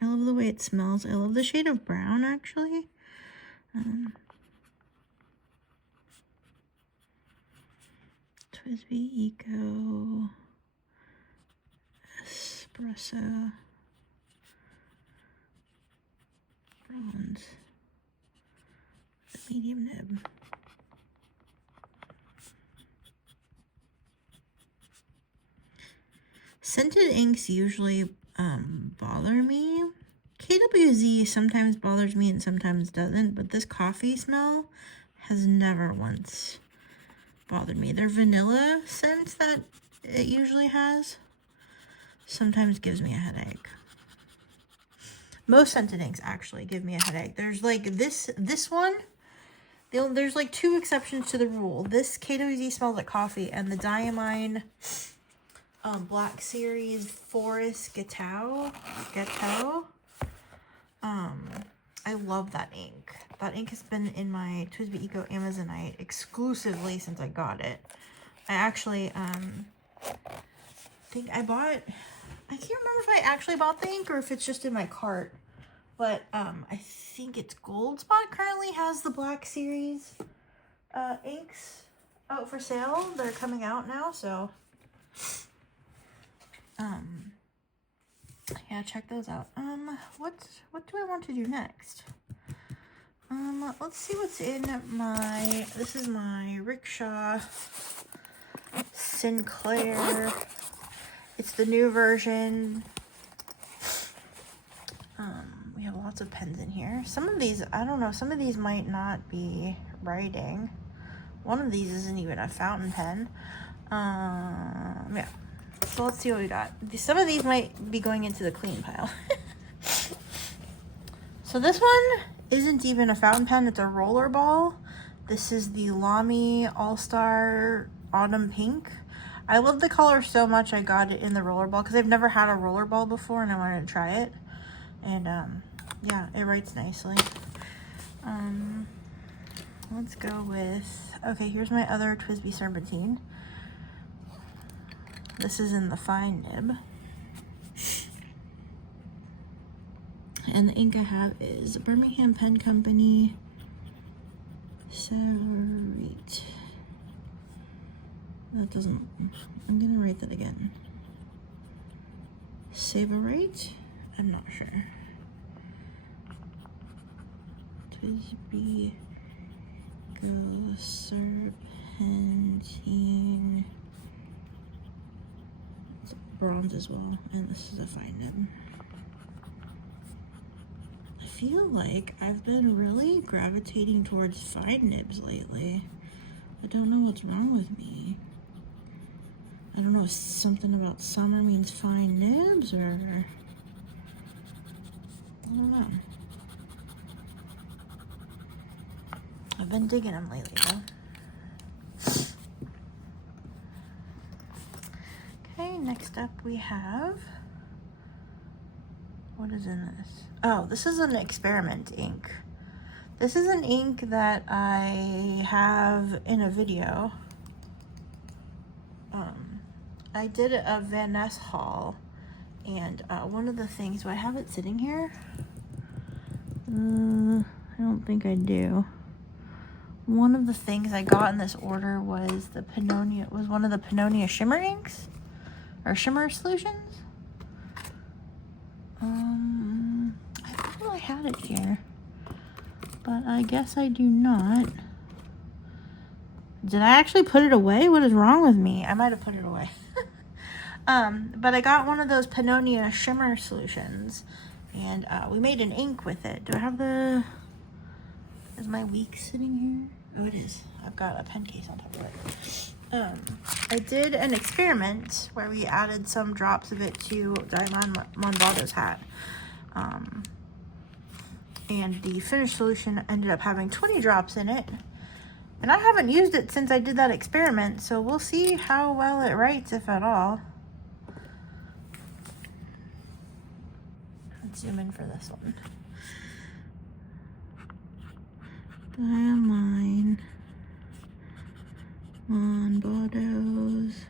I love the way it smells. I love the shade of brown actually. Twisbi Eco Espresso Bronze, the medium nib. Scented inks usually bother me. KWZ sometimes bothers me and sometimes doesn't, but this coffee smell has never once bothered me. Their vanilla scent that it usually has sometimes gives me a headache. Most scented inks actually give me a headache. There's like this one. There's like 2 exceptions to the rule. This KWZ smells like coffee, and the Diamine Black Series Forest Ghetto. I love that ink. That ink has been in my Twisbi Eco Amazonite exclusively since I got it. I actually think I can't remember if I actually bought the ink or if it's just in my cart. But I think it's Goldspot currently has the Black Series inks out for sale. They're coming out now, so yeah, check those out. What do I want to do next? Let's see what's in my, this is my Rickshaw Sinclair. It's the new version. We have lots of pens in here. Some of these, I don't know, some of these might not be writing. One of these isn't even a fountain pen. Yeah. So let's see what we got. Some of these might be going into the clean pile. So this one isn't even a fountain pen, it's a roller ball. This is the Lamy All-Star Autumn Pink. I love the color so much I got it in the roller ball because I've never had a roller ball before and I wanted to try it. And yeah, it writes nicely. Let's go with, okay, here's my other Twisbi Serpentine. This is in the fine nib. And the ink I have is Birmingham Pen Company Serrate. That doesn't, I'm gonna write that again. Savorite? I'm not sure. Twisbi Go Serpentine. It's bronze as well, and this is a fine nib. I feel like I've been really gravitating towards fine nibs lately. I don't know what's wrong with me. I don't know if something about summer means fine nibs or I don't know. I've been digging them lately though. Okay, next up we have, what is in this? Oh, this is an experiment ink. This is an ink that I have in a video. I did a Van Ness haul, and one of the things, do I have it sitting here? I don't think I do. One of the things I got in this order was the Pannonia, was one of the Pannonia shimmer inks, or shimmer solutions. I thought I had it here, but I guess I do not. Did I actually put it away? What is wrong with me? I might have put it away. But I got one of those Pannonia shimmer solutions, and we made an ink with it. Do I have the, is my week sitting here? Oh, it is. I've got a pen case on top of it. I did an experiment where we added some drops of it to Diamond Monbato's hat. And the finished solution ended up having 20 drops in it. And I haven't used it since I did that experiment, so we'll see how well it writes, if at all. Let's zoom in for this one. Diamond Monbato's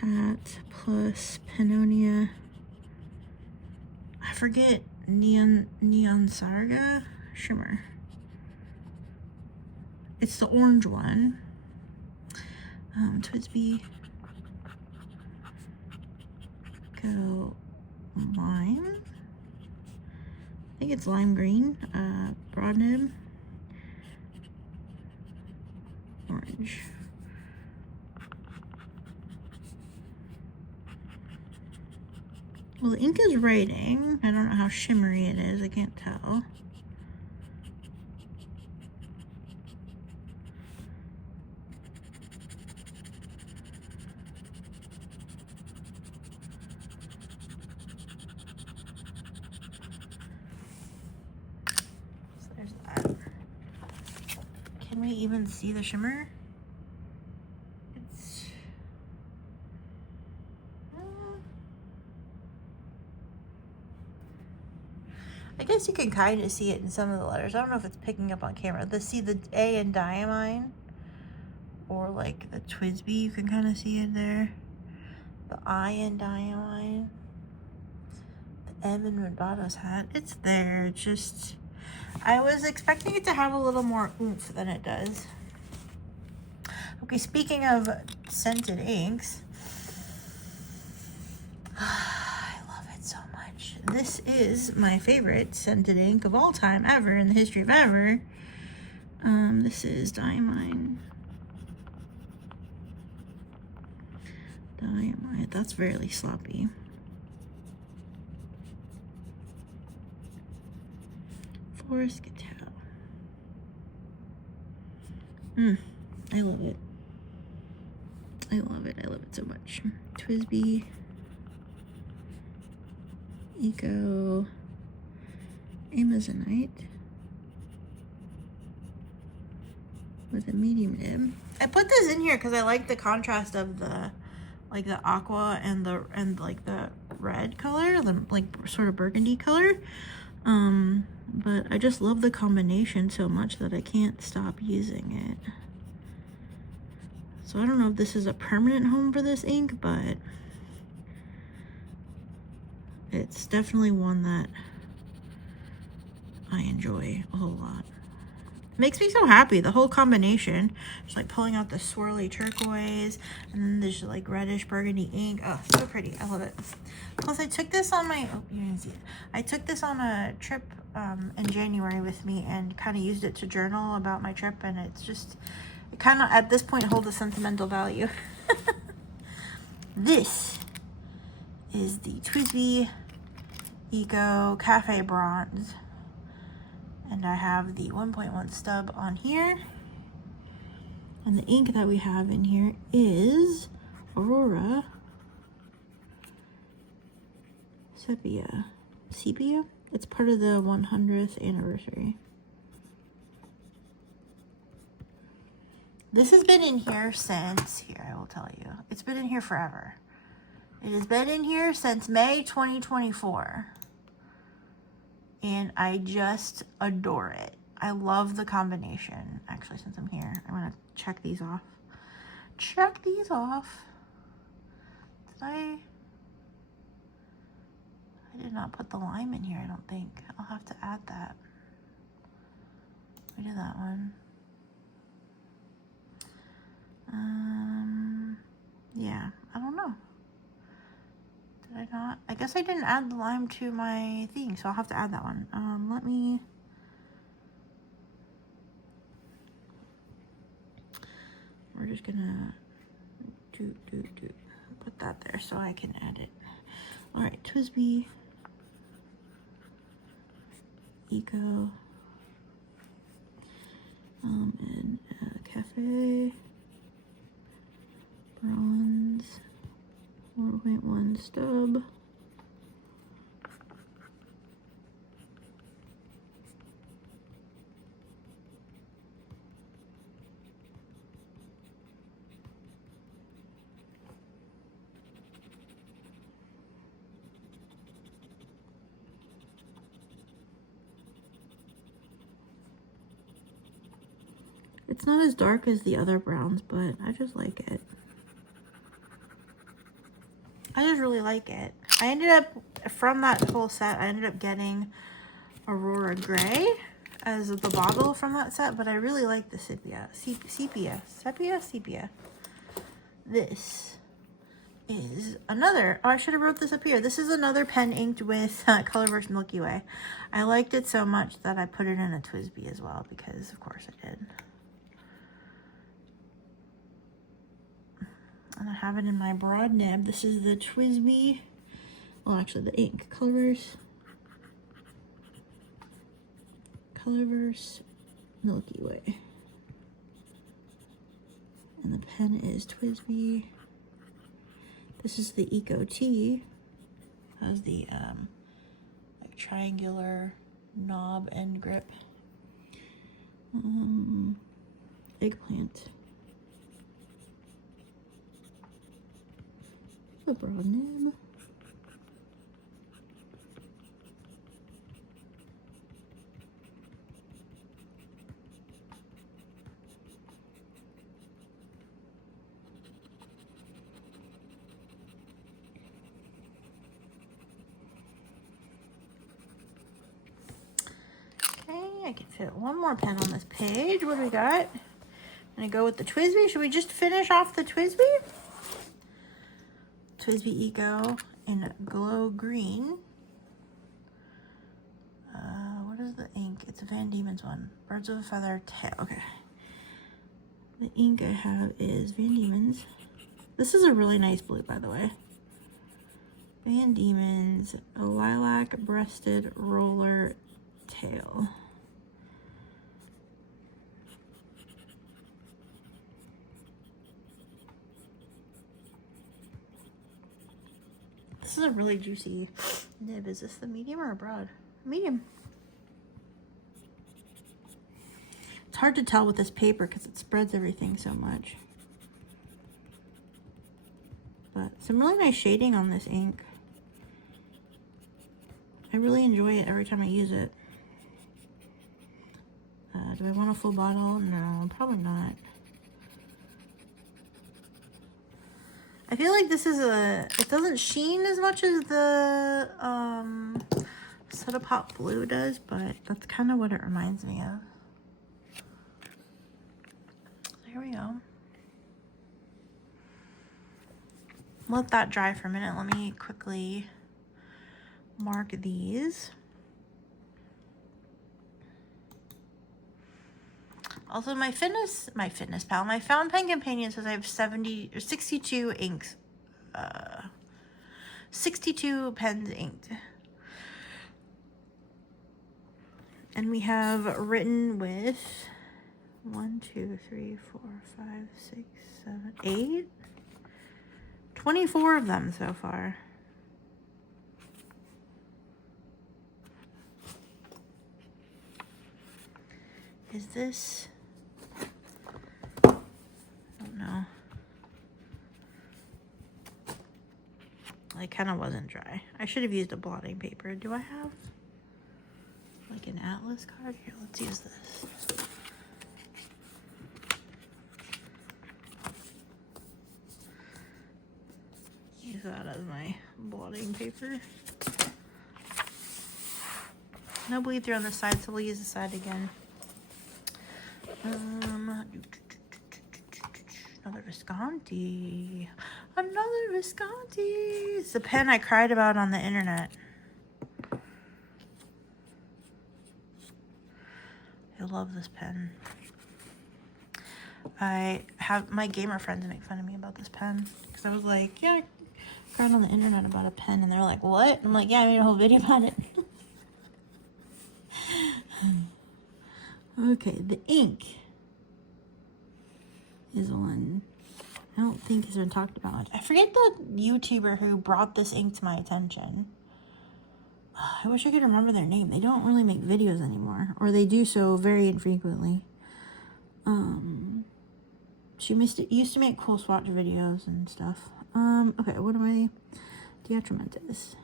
hat plus Pannonia. I forget, Neon Sarga shimmer. It's the orange one. Twisbi Go Lime. I think it's lime green. Broad nib. Orange. Well, the ink is writing. I don't know how shimmery it is. I can't tell. Can we even see the shimmer? It's... I guess you can kind of see it in some of the letters. I don't know if it's picking up on camera. See the A in diamine, or like the Twisbi, you can kind of see it there. The I in diamine. The Evan Rodato's hat. It's there. It's just, I was expecting it to have a little more oomph than it does. Okay, speaking of scented inks, I love it so much. This is my favorite scented ink of all time ever in the history of ever. This is Diamine. That's really sloppy. Forest Guitar. I love it. I love it. I love it so much. Twisbi Eco Amazonite with a medium nib. I put this in here because I like the contrast of the like the aqua and like the red color, the like sort of burgundy color. But I just love the combination so much that I can't stop using it. So I don't know if this is a permanent home for this ink, but it's definitely one that I enjoy a whole lot. Makes me so happy, the whole combination. Just like pulling out the swirly turquoise and then this like reddish burgundy ink. Oh, so pretty. I love it. Plus I took this on my, oh, you didn't see it. I took this on a trip in January with me and kind of used it to journal about my trip, and it's just, it kind of at this point holds a sentimental value. This is the Twisbi Eco Cafe Bronze. And I have the 1.1 stub on here. And the ink that we have in here is Aurora Sepia. Sepia? It's part of the 100th anniversary. This has been in here since, here I will tell you, it's been in here forever. It has been in here since May 2024. And I just adore it. I love the combination. Actually, since I'm here, I'm gonna check these off. Check these off. I did not put the lime in here, I don't think. I'll have to add that. We did that one. Yeah, I don't know. Did I not? I guess I didn't add the lime to my thing, so I'll have to add that one. Let me... We're just gonna put that there so I can add it. All right, Twisbi Eco and Cafe Bronze 4.1 stub. It's not as dark as the other browns, but I just like it. I just really like it. I ended up, from that whole set, I ended up getting Aurora Gray as the bottle from that set, but I really like the sepia. This is another, oh, I should have wrote this up here. This is another pen inked with Colorverse Milky Way. I liked it so much that I put it in a Twisbi as well, because of course I did. And I have it in my broad nib. This is the Twisbi, well actually the ink, Colorverse Milky Way. And the pen is Twisbi. This is the Eco T. Has the like triangular knob and grip. Eggplant. A broad nib. I can fit one more pen on this page. What do we got? I'm gonna go with the Twisbi. Should we just finish off the Twisbi? Twisbi Eco in Glow Green. What is the ink? It's a Van Diemen's one. Birds of a Feather Tail. Okay. The ink I have is Van Diemen's. This is a really nice blue, by the way. Van Diemen's Lilac Breasted Roller Tail. This is a really juicy nib. Is this the medium or a broad? Medium. It's hard to tell with this paper because it spreads everything so much. But some really nice shading on this ink. I really enjoy it every time I use it. Do I want a full bottle? No, probably not. I feel like this is it doesn't sheen as much as the Soda Pop Blue does, but that's kind of what it reminds me of. There we go. Let that dry for a minute. Let me quickly mark these. Also, my FitnessPal, my fountain pen companion says I have 62 inks, 62 pens inked. And we have written with 1, 2, 3, 4, 5, 6, 7, 8, 24 of them so far. Is this... No, it kind of wasn't dry. I should have used a blotting paper. Do I have like an atlas card? Here, let's use this. Use that as my blotting paper. No bleed through on this side, so we'll use the side again. Another Visconti. Another Visconti. It's the pen I cried about on the internet. I love this pen. I have my gamer friends make fun of me about this pen because I was like, yeah, I cried on the internet about a pen, and they're like, what? And I'm like, yeah, I made a whole video about it. Okay, the ink is one I don't think has been talked about. I forget the YouTuber who brought this ink to my attention. I wish I could remember their name. They don't really make videos anymore, or they do so very infrequently. She used to make cool swatch videos and stuff. Okay, what am I? Diatramentis.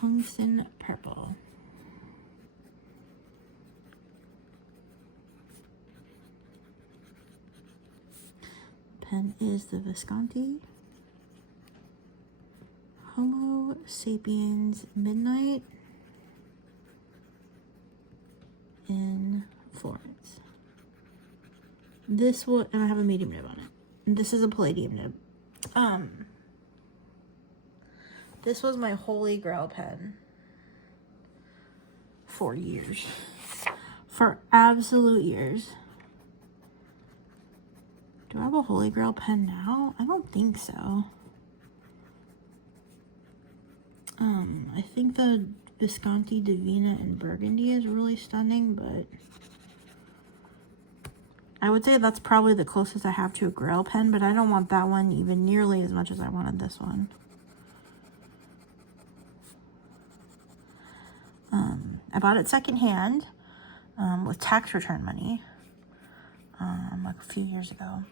Tungsten Purple. Pen is the Visconti Homo Sapiens Midnight in Florence. This will, and I have a medium nib on it. This is a palladium nib. This was my holy grail pen for years. For absolute years. Do I have a holy grail pen now? I don't think so. I think the Visconti Divina in Burgundy is really stunning, but I would say that's probably the closest I have to a grail pen, but I don't want that one even nearly as much as I wanted this one. I bought it secondhand with tax return money like a few years ago.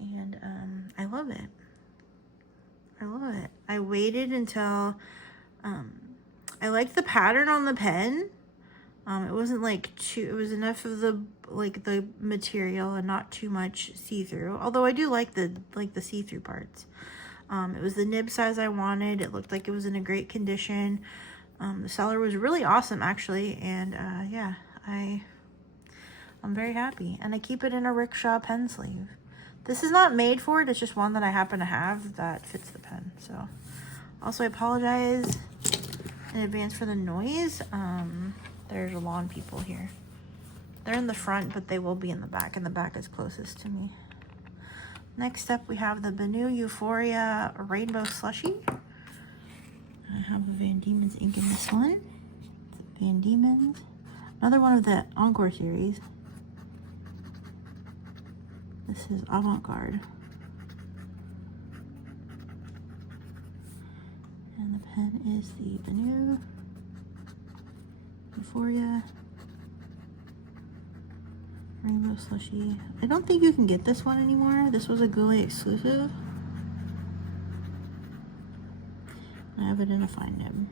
And I love it. I love it. I waited until I liked the pattern on the pen. It wasn't like too, it was enough of the the material and not too much see-through. Although I do like the see-through parts. It was the nib size I wanted. It looked like it was in a great condition. The seller was really awesome, actually, and yeah, I'm very happy. And I keep it in a Rickshaw pen sleeve. This is not made for it. It's just one that I happen to have that fits the pen. So, also I apologize in advance for the noise. There's lawn people here. They're in the front, but they will be in the back, and the back is closest to me. Next up, we have the Benu Euphoria Rainbow Slushie. I have a Van Diemen's ink in this one. It's Van Diemen's. Another one of the Encore series. This is Avant-Garde. And the pen is the Benu Euphoria Rainbow Slushie. I don't think you can get this one anymore. This was a Goulet exclusive. I have it in a fine nib.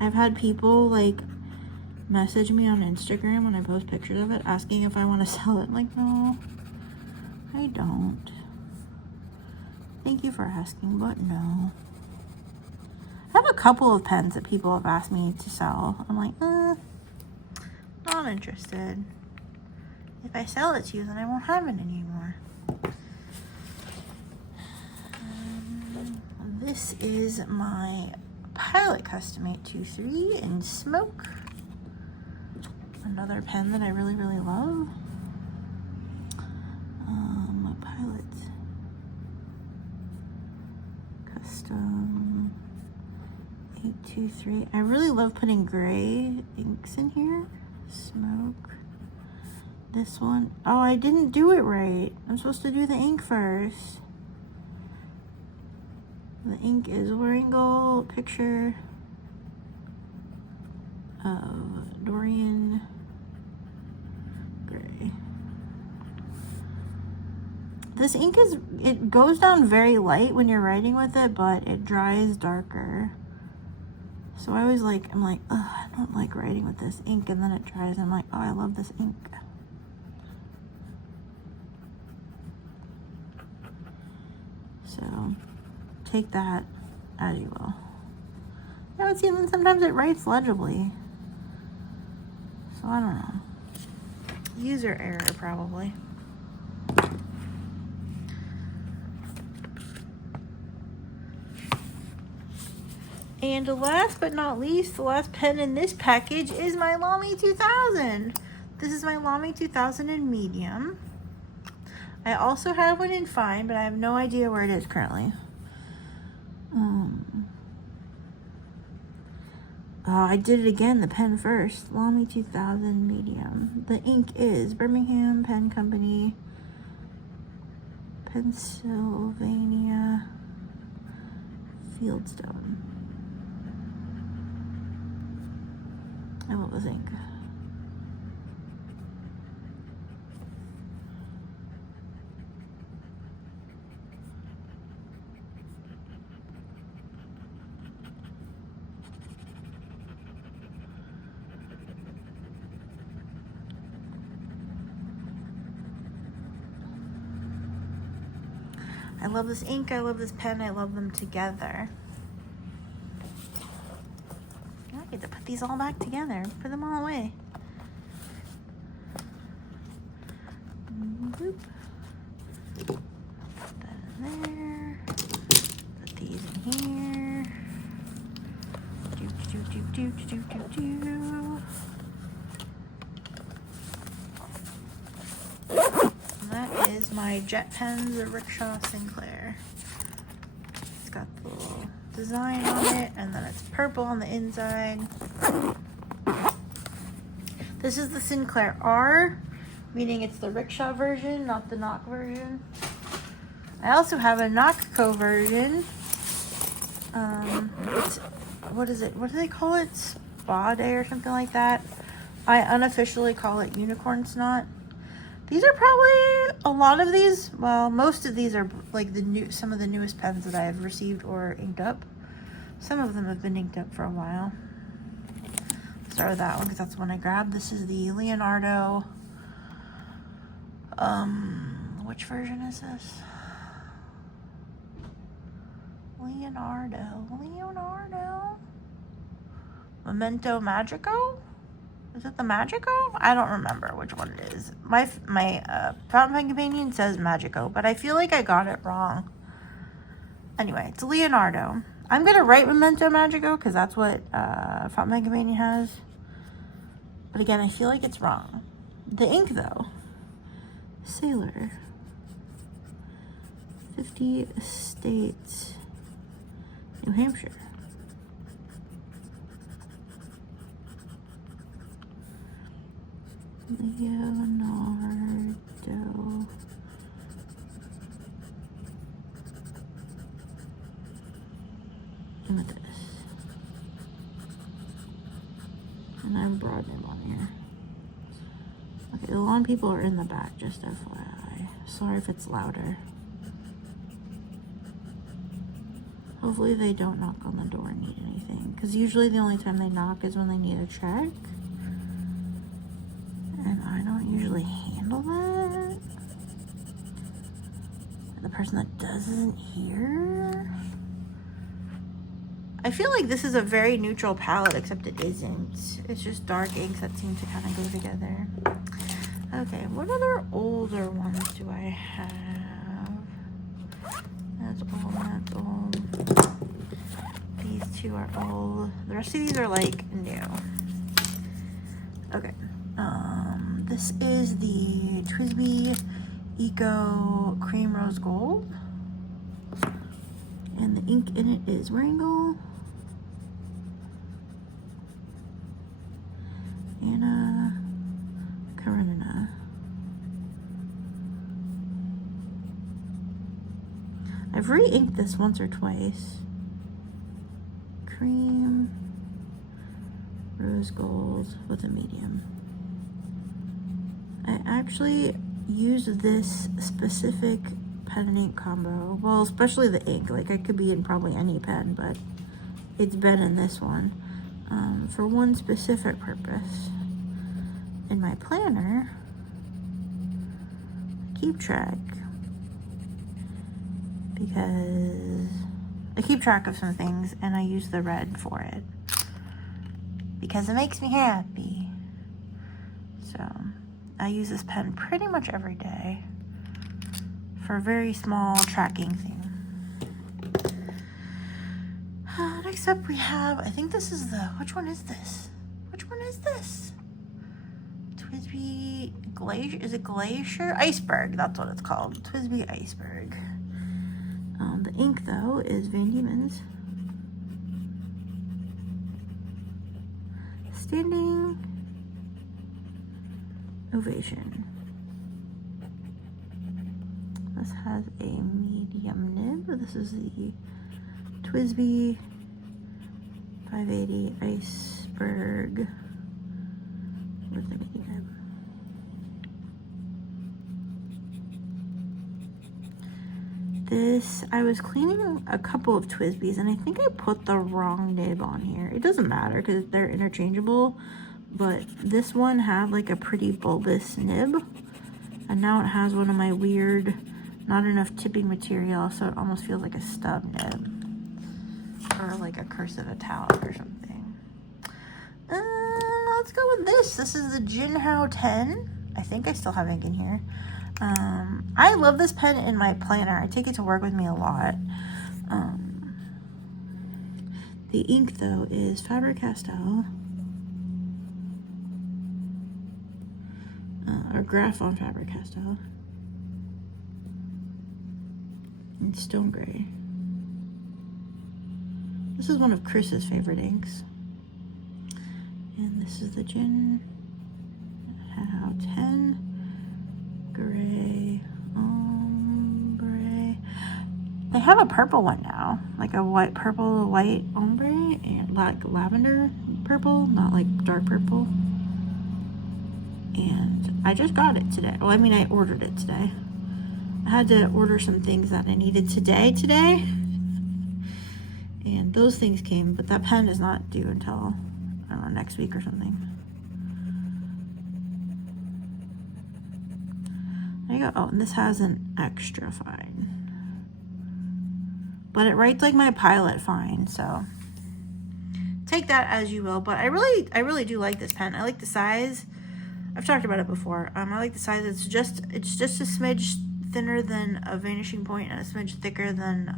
I've had people like message me on Instagram when I post pictures of it asking if I want to sell it. I'm like, no, I don't. Thank you for asking, but no. I have a couple of pens that people have asked me to sell. I'm like, not interested. If I sell it to you, then I won't have it anymore. This is my Pilot Custom 823 in Smoke. Another pen that I really, really love. Pilot Custom 823. I really love putting gray inks in here. Smoke. This one. Oh, I didn't do it right. I'm supposed to do the ink first. The ink is Waringle picture of Dorian Gray. This ink it goes down very light when you're writing with it, but it dries darker. So I always I'm like, ugh, I don't like writing with this ink, and then it dries, and I'm like, oh, I love this ink. So take that as you will. I would see that sometimes it writes legibly. So I don't know. User error, probably. And last but not least, the last pen in this package is my Lamy 2000. This is my Lamy 2000 in medium. I also have one in fine, but I have no idea where it is currently. I did it again, the pen first. Lamy 2000 medium. The ink is Birmingham Pen Company, Pennsylvania, Fieldstone. I love this ink. I love this ink, I love this pen, I love them together. I get to put these all back together, put them all away. Boop. Put that in there. Put these in here. That is my Jet Pens of Rickshaw Sinclair. It's got the little design on it, and then it's purple on the inside. This is the Sinclair R, meaning it's the Rickshaw version, not the Nock version. I also have a Nock Co version. What is it? What do they call it? Spa Day or something like that. I unofficially call it Unicorn Snot. These are probably, a lot of these, well, most of these are like some of the newest pens that I have received or inked up. Some of them have been inked up for a while. start with that one because that's the one I grabbed. This is the Leonardo. Which version is this? Leonardo. Memento Magico? Is it the Magico? I don't remember which one it is. My fountain pen companion says Magico, but I feel like I got it wrong. Anyway, it's Leonardo. I'm going to write Memento Magico because that's what fountain pen companion has. But again, I feel like it's wrong. The ink, though. Sailor. 50 Estates, New Hampshire. Leonardo. And with this. And I'm broadening on here. Okay, a lot of people are in the back, just FYI. Sorry if it's louder. Hopefully they don't knock on the door and need anything. Because usually the only time they knock is when they need a check. And I don't usually handle that. The person that does isn't here. I feel like this is a very neutral palette, except it isn't. It's just dark inks that seem to kind of go together. Okay, what other older ones do I have? That's old. These two are old. The rest of these are like new. Okay. This is the Twisbi Eco Cream Rose Gold. And the ink in it is Wrangell. Anna Karenina. I've re-inked this once or twice. Cream Rose Gold with a medium. I actually use this specific pen and ink combo. Well, especially the ink. Like, I could be in probably any pen, but it's been in this one for one specific purpose. In my planner, keep track because I keep track of some things and I use the red for it because it makes me happy. So I use this pen pretty much every day for a very small tracking thing. Next up we have, I think this is the, which one is this? Which one is this? Twisbi Glacier, is it Glacier? Iceberg, that's what it's called. Twisbi Iceberg. The ink though is Van Diemen's. Standing Ovation. This has a medium nib. This is the Twisbi 580 Iceberg with the medium nib. This, I was cleaning a couple of Twisbis and I think I put the wrong nib on here. It doesn't matter because they're interchangeable, but this one had like a pretty bulbous nib and now it has one of my weird, not enough tipping material, so it almost feels like a stub nib or like a cursive italic or something. Let's go with this. This is the Jinhao 10. I think I still have ink in here. I love this pen in my planner. I take it to work with me a lot. The ink though is Faber-Castell, or Graphon Faber-Castell, and Stone Gray. This is one of Chris's favorite inks. And this is the Jinhao 10 Gray Ombre. They have a purple one now, like a white, purple, white ombre, and like lavender purple, not like dark purple. And I just got it today. Well, I mean, I ordered it today. I had to order some things that I needed today. And those things came, but that pen is not due until don't know, next week or something. There you go. Oh, and this has an extra fine. But it writes like my Pilot fine, so take that as you will. But I really do like this pen. I like the size. I've talked about it before. I like the size. It's just a smidge thinner than a Vanishing Point and a smidge thicker than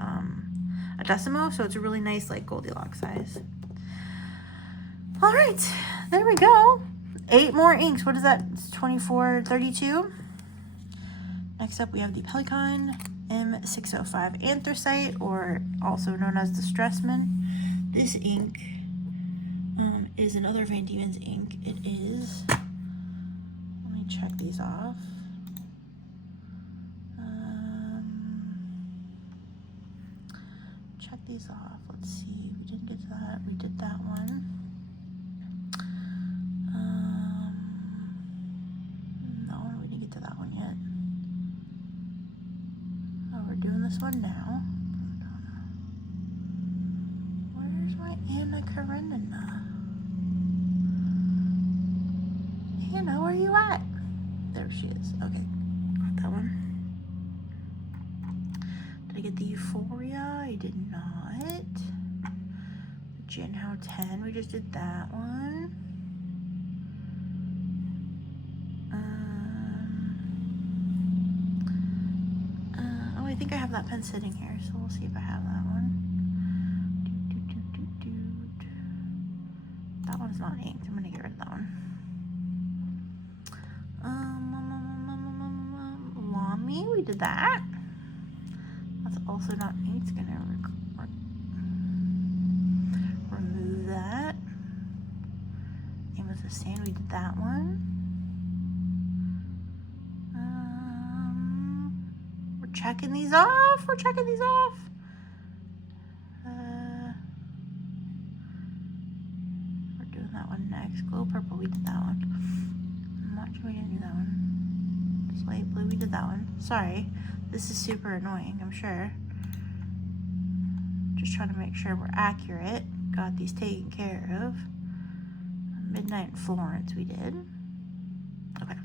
a Decimo. So it's a really nice like Goldilocks size. All right, there we go. 8 more inks. What is that? It's 24, 32. Next up, we have the Pelikan M605 Anthracite, or also known as the Stressman. This ink is another Van Diemen's ink. It is, let me check these off. Check these off. Let's see. We didn't get to that. We did that one. No, we didn't get to that one yet. Oh, we're doing this one now. Where's my Anna Karenina? Anna, where are you at? There she is. Okay, got that one. Did I get the Euphoria? I did not. The Jinhao 10, we just did that one. Oh, I think I have that pen sitting here, so we'll see if I have that one. That one's not inked. I'm gonna get rid of that one. Lamy, we did that. That's also not inked. Gonna remove that. Aim with the sand, we did that one. We're checking these off. We're checking these off. We're doing that one next. Glow Purple, we did that one. I'm not sure we didn't do that one. Slate Blue, we did that one. Sorry, this is super annoying, I'm sure. Just trying to make sure we're accurate. Got these taken care of. Midnight in Florence, we did. Okay.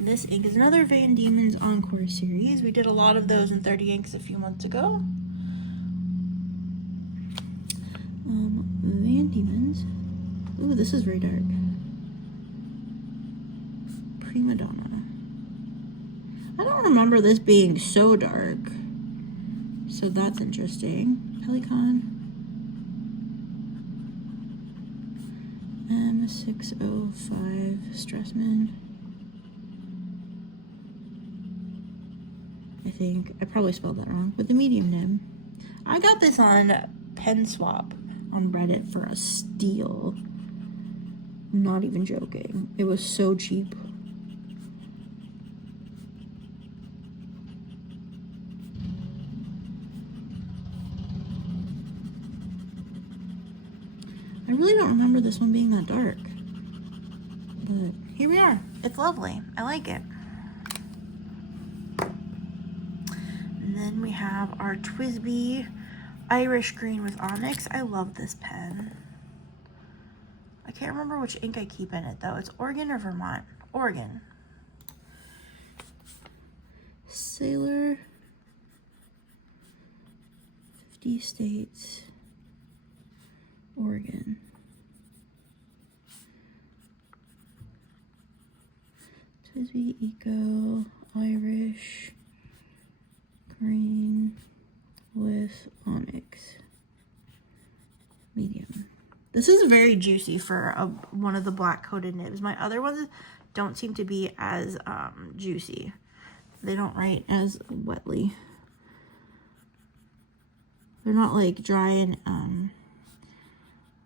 This ink is another Van Diemen's Encore series. We did a lot of those in 30 inks a few months ago. Van Diemen's. Ooh, this is very dark. Prima Donna. I don't remember this being so dark, so that's interesting. Pelikan M605 Stressman. I think I probably spelled that wrong, with the medium nib. I got this on Pen Swap on Reddit for a steal. I'm not even joking. It was so cheap. I really don't remember this one being that dark, but here we are. It's lovely. I like it. And then we have our Twisbi Irish Green with Onyx. I love this pen. I can't remember which ink I keep in it though. It's Oregon or Vermont? Oregon. Sailor. 50 states. Oregon. Twisbi Eco Irish Green with Onyx. Medium. This is very juicy for one of the black coated nibs. My other ones don't seem to be as juicy. They don't write as wetly. They're not like dry and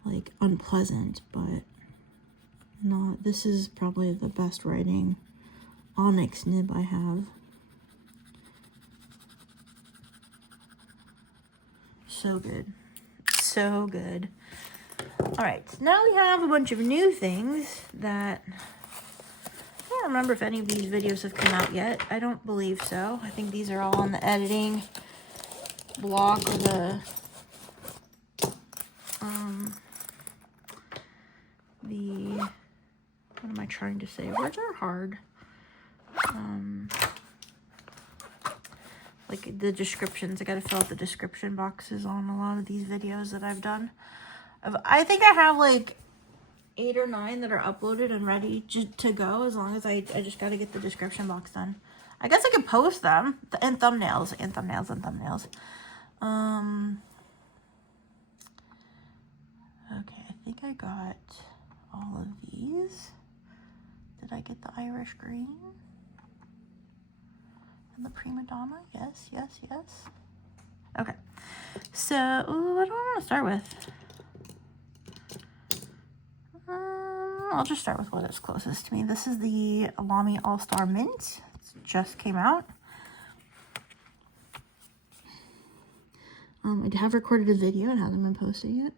like unpleasant, but not. This is probably the best writing Onyx nib I have. So good. So good. All right, now we have a bunch of new things that I don't remember if any of these videos have come out yet. I don't believe so. I think these are all on the editing block of the what am I trying to say? Words are hard. Like the descriptions, I gotta fill out the description boxes on a lot of these videos that I've done. I think I have like 8 or 9 that are uploaded and ready to go, as long as I just gotta get the description box done. I guess I could post them, and thumbnails. Okay, I think I got all of these. Did I get the Irish green? And the prima donna? Yes. Okay. So, what do I want to start with? I'll just start with what is closest to me. This is the Lamy All-Star Mint. It just came out. I have recorded a video. It hasn't been posted yet.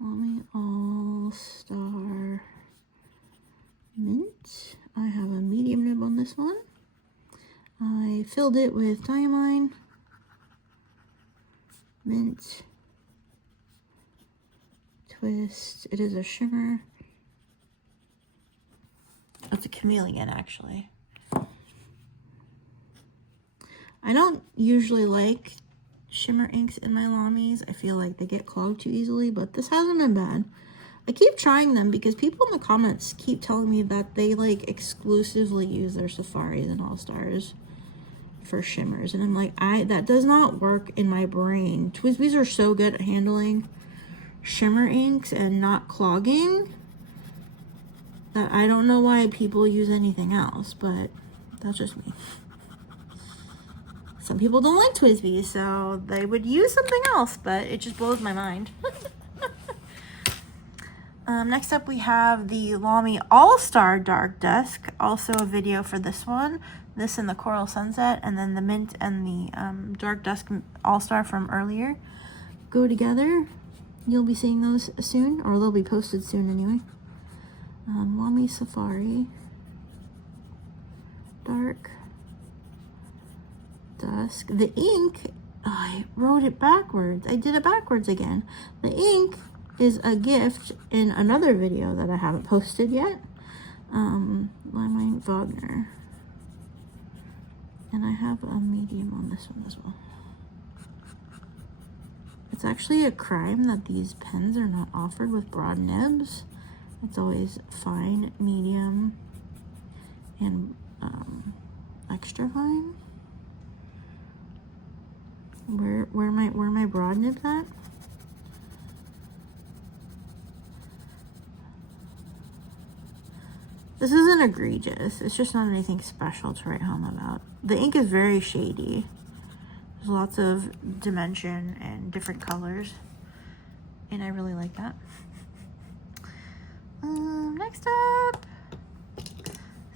Lamy All-Star Mint. I have a medium nib on this one. I filled it with diamine, mint, twist. It is a shimmer. It's a chameleon, actually. I don't usually like shimmer inks in my Lamys. I feel like they get clogged too easily, but this hasn't been bad. I keep trying them because people in the comments keep telling me that they like exclusively use their Safaris and All-Stars for shimmers, and I'm like, that does not work in my brain. Twisbis are so good at handling shimmer inks and not clogging that I don't know why people use anything else, but that's just me. Some people don't like Twisbis, so they would use something else, but it just blows my mind. Next up, we have the Lamy All-Star Dark Dusk. Also a video for this one. This and the Coral Sunset, and then the Mint and the Dark Dusk All-Star from earlier go together. You'll be seeing those soon, or they'll be posted soon anyway. Lamy Safari. Dark Dusk. The ink, I wrote it backwards. I did it backwards again. The ink is a gift in another video that I haven't posted yet. Lamy Wagner. And I have a medium on this one as well. It's actually a crime that these pens are not offered with broad nibs. It's always fine, medium, and extra fine. Where my broad nibs at? This isn't egregious. It's just not anything special to write home about. The ink is very shady. There's lots of dimension and different colors, and I really like that. Next up,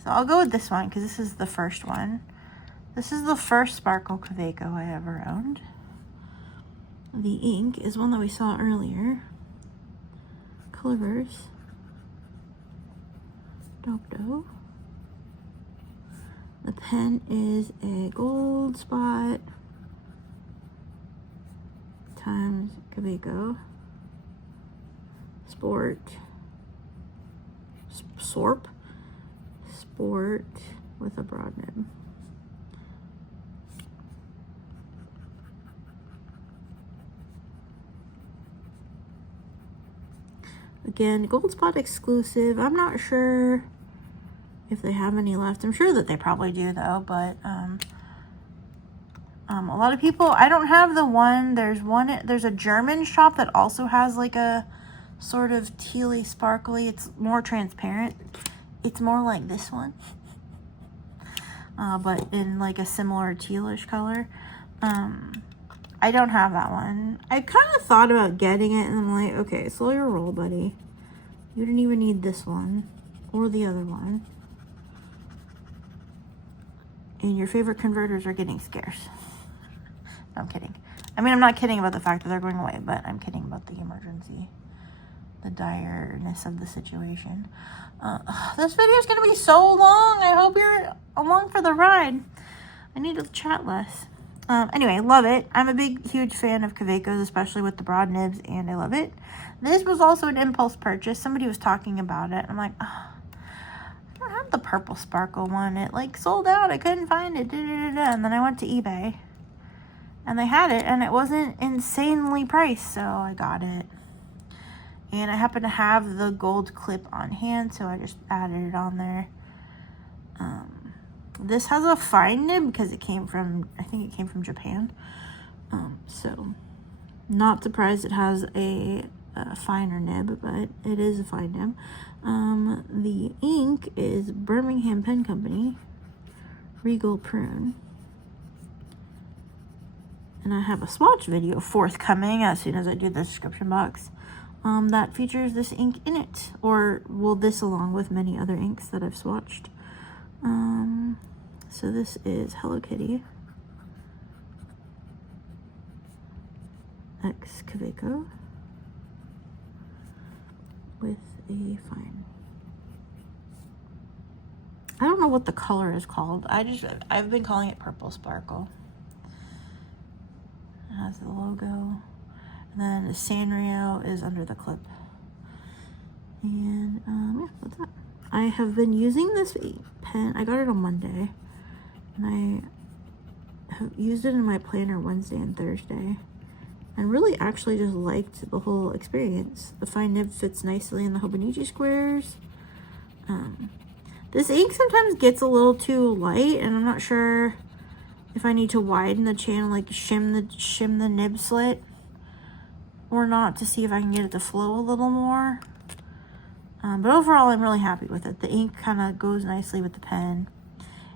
so I'll go with this one because this is the first one. This is the first Sparkle Kaweco I ever owned. The ink is one that we saw earlier. Colorverse. Dope. The pen is a gold spot times Kaweco Sport with a broad nib. Again, gold spot exclusive. I'm not sure if they have any left. I'm sure that they probably do though, but a lot of people, I don't have the one. There's a German shop that also has like a sort of tealy sparkly. It's more transparent. It's more like this one, but in like a similar tealish color. I don't have that one. I kind of thought about getting it, and I'm like, okay, slow your roll, buddy. You didn't even need this one or the other one. And your favorite converters are getting scarce. No, I'm kidding. I mean, I'm not kidding about the fact that they're going away, but I'm kidding about the emergency, the direness of the situation. This video is going to be so long. I hope you're along for the ride. I need to chat less. Anyway, love it. I'm a huge fan of Kaweco's, especially with the broad nibs, and I love it. This was also an impulse purchase. Somebody was talking about it. I'm like, oh, I don't have the purple sparkle one. It like sold out. I couldn't find it. And then I went to eBay, and they had it, and it wasn't insanely priced, so I got it. And I happen to have the gold clip on hand, so I just added it on there. This has a fine nib because it came from, I think it came from Japan. So not surprised it has a finer nib, but it is a fine nib. The ink is Birmingham Pen Company, Regal Prune. And I have a swatch video forthcoming as soon as I do the description box that features this ink in it. Or, well, this along with many other inks that I've swatched. So this is Hello Kitty X Kaweco with a fine. I don't know what the color is called. I've been calling it Purple Sparkle. It has the logo. And then the Sanrio is under the clip. And yeah, that's that. I have been using this pen. I got it on Monday. And I have used it in my planner Wednesday and Thursday. And really actually just liked the whole experience. The fine nib fits nicely in the Hobonichi squares. This ink sometimes gets a little too light, and I'm not sure if I need to widen the channel, like shim the nib slit or not, to see if I can get it to flow a little more. But overall, I'm really happy with it. The ink kind of goes nicely with the pen.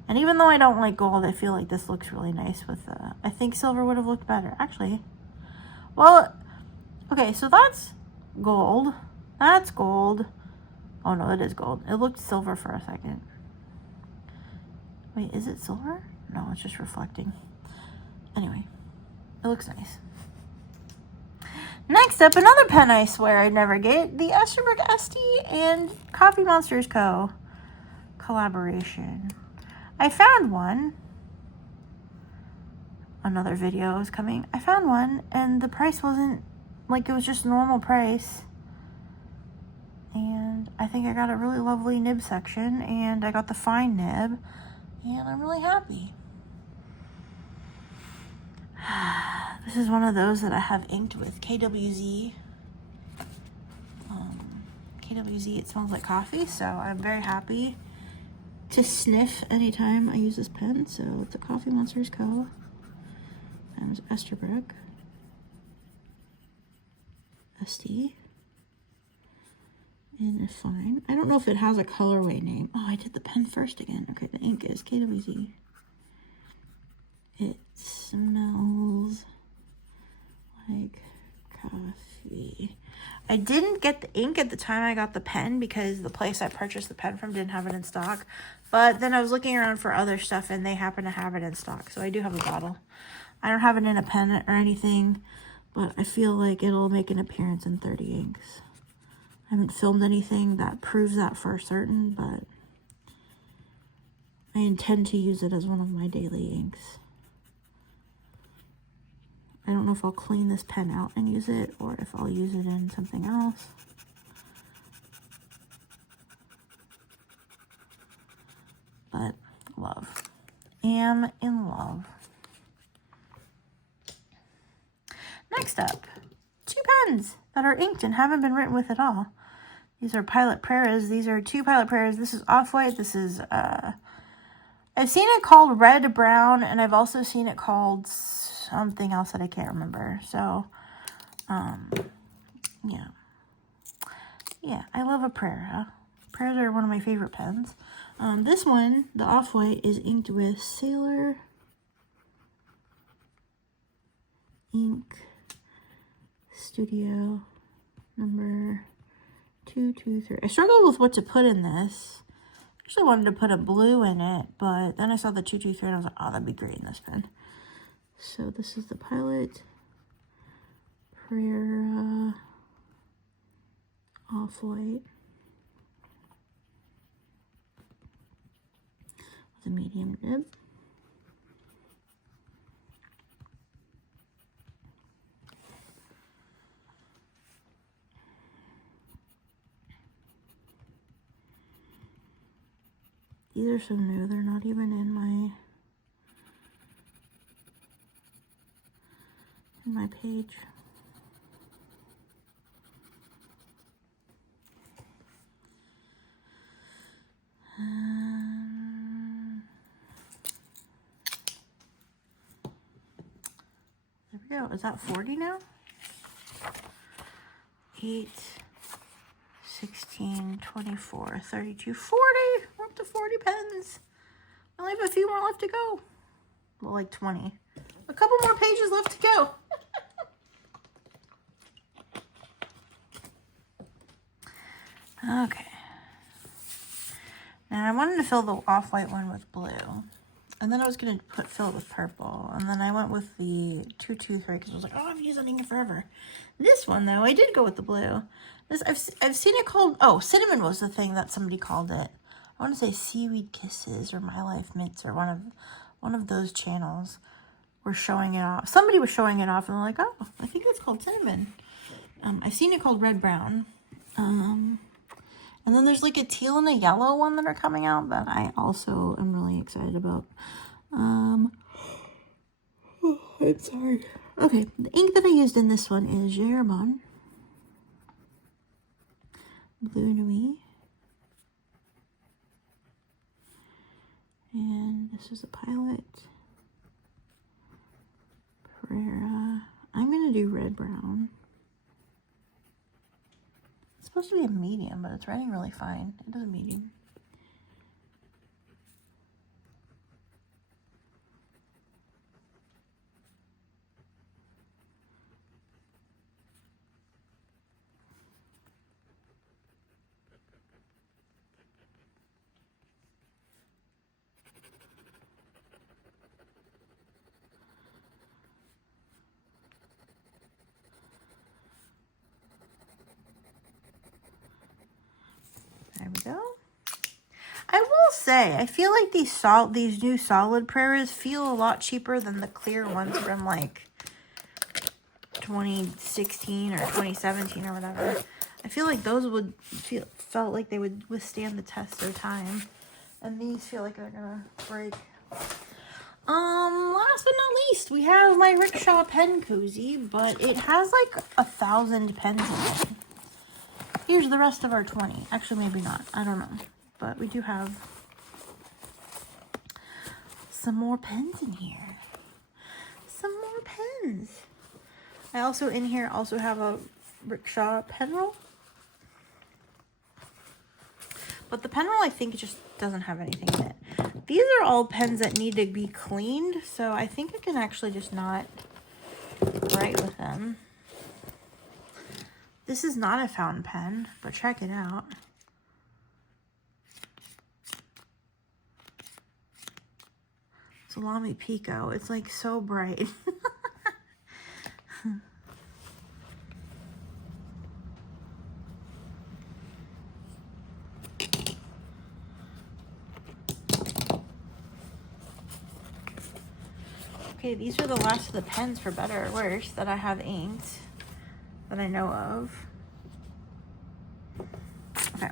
And even though I don't like gold, I feel like this looks really nice with I think silver would have looked better, actually. Well, okay, so that's gold. That's gold. Oh no, it is gold. It looked silver for a second. Wait, is it silver? No, it's just reflecting. Anyway, it looks nice. Next up, another pen I swear I'd never get. The Esterbrook and Coffee Monsters Co. collaboration. I found one. Another video is coming. I found one, and the price wasn't, like, it was just normal price. And I think I got a really lovely nib section, and I got the fine nib, and I'm really happy. This is one of those that I have inked with KWZ. KWZ, it smells like coffee, so I'm very happy to sniff anytime I use this pen. So it's a Coffee Monsters Co. Times Esterbrook. ST. And a fine. I don't know if it has a colorway name. Oh, I did the pen first again. Okay, the ink is KWZ. It smells like coffee. I didn't get the ink at the time I got the pen because the place I purchased the pen from didn't have it in stock. But then I was looking around for other stuff and they happen to have it in stock. So I do have a bottle. I don't have it in a pen or anything, but I feel like it'll make an appearance in 30 inks. I haven't filmed anything that proves that for certain, but I intend to use it as one of my daily inks. I don't know if I'll clean this pen out and use it, or if I'll use it in something else. But love. Am in love. Next up, two pens that are inked and haven't been written with at all. These are Pilot Prairas. These are two Pilot Prairas. This is Off-White. This is, I've seen it called Red Brown, and I've also seen it called something else that I can't remember. So, yeah. Yeah, I love a Prera. Preras are one of my favorite pens. This one, the Off-White, is inked with Sailor Ink Studio number 223. I struggled with what to put in this. I actually wanted to put a blue in it, but then I saw the 223 and I was like, oh, that'd be great in this pen. So this is the Pilot Prera Off-White with a medium nib. These are so new. They're not even in my page. There we go. Is that 40 now? 8, 16, 24, 32, 40. We're up to 40 pens. I only have a few more left to go. Well, like 20. A couple more pages left to go. Okay. Now I wanted to fill the off-white one with blue. And then I was going to fill it with purple. And then I went with the 223 because I was like, oh, I've used that ink forever. This one, though, I did go with the blue. This I've seen it called, oh, cinnamon was the thing that somebody called it. I want to say Seaweed Kisses or My Life Mints or one of those channels were showing it off. Somebody was showing it off and they're like, oh, I think it's called cinnamon. I've seen it called red brown. And then there's like a teal and a yellow one that are coming out that I also am really excited about. I'm sorry. Okay, the ink that I used in this one is German Blue Nuit. And this is a Pilot. Pereira. I'm going to do red brown. It's supposed to be a medium, but it's writing really fine. It is a medium. There we go. I will say, I feel like these new solid prairies feel a lot cheaper than the clear ones from like 2016 or 2017 or whatever. I feel like those felt like they would withstand the test of time, and these feel like they're gonna break. Last but not least, we have my Rickshaw pen koozie, but it has like 1,000 pens in it. Here's the rest of our 20. Actually, maybe not. I don't know. But we do have some more pens in here. Some more pens. I also, in here, also have a Rickshaw pen roll. But the pen roll, I think, just doesn't have anything in it. These are all pens that need to be cleaned, so I think I can actually just not write with them. This is not a fountain pen, but check it out. It's a Lamy Pico. It's like so bright. Okay, these are the last of the pens, for better or worse, that I have inked, that I know of. Okay,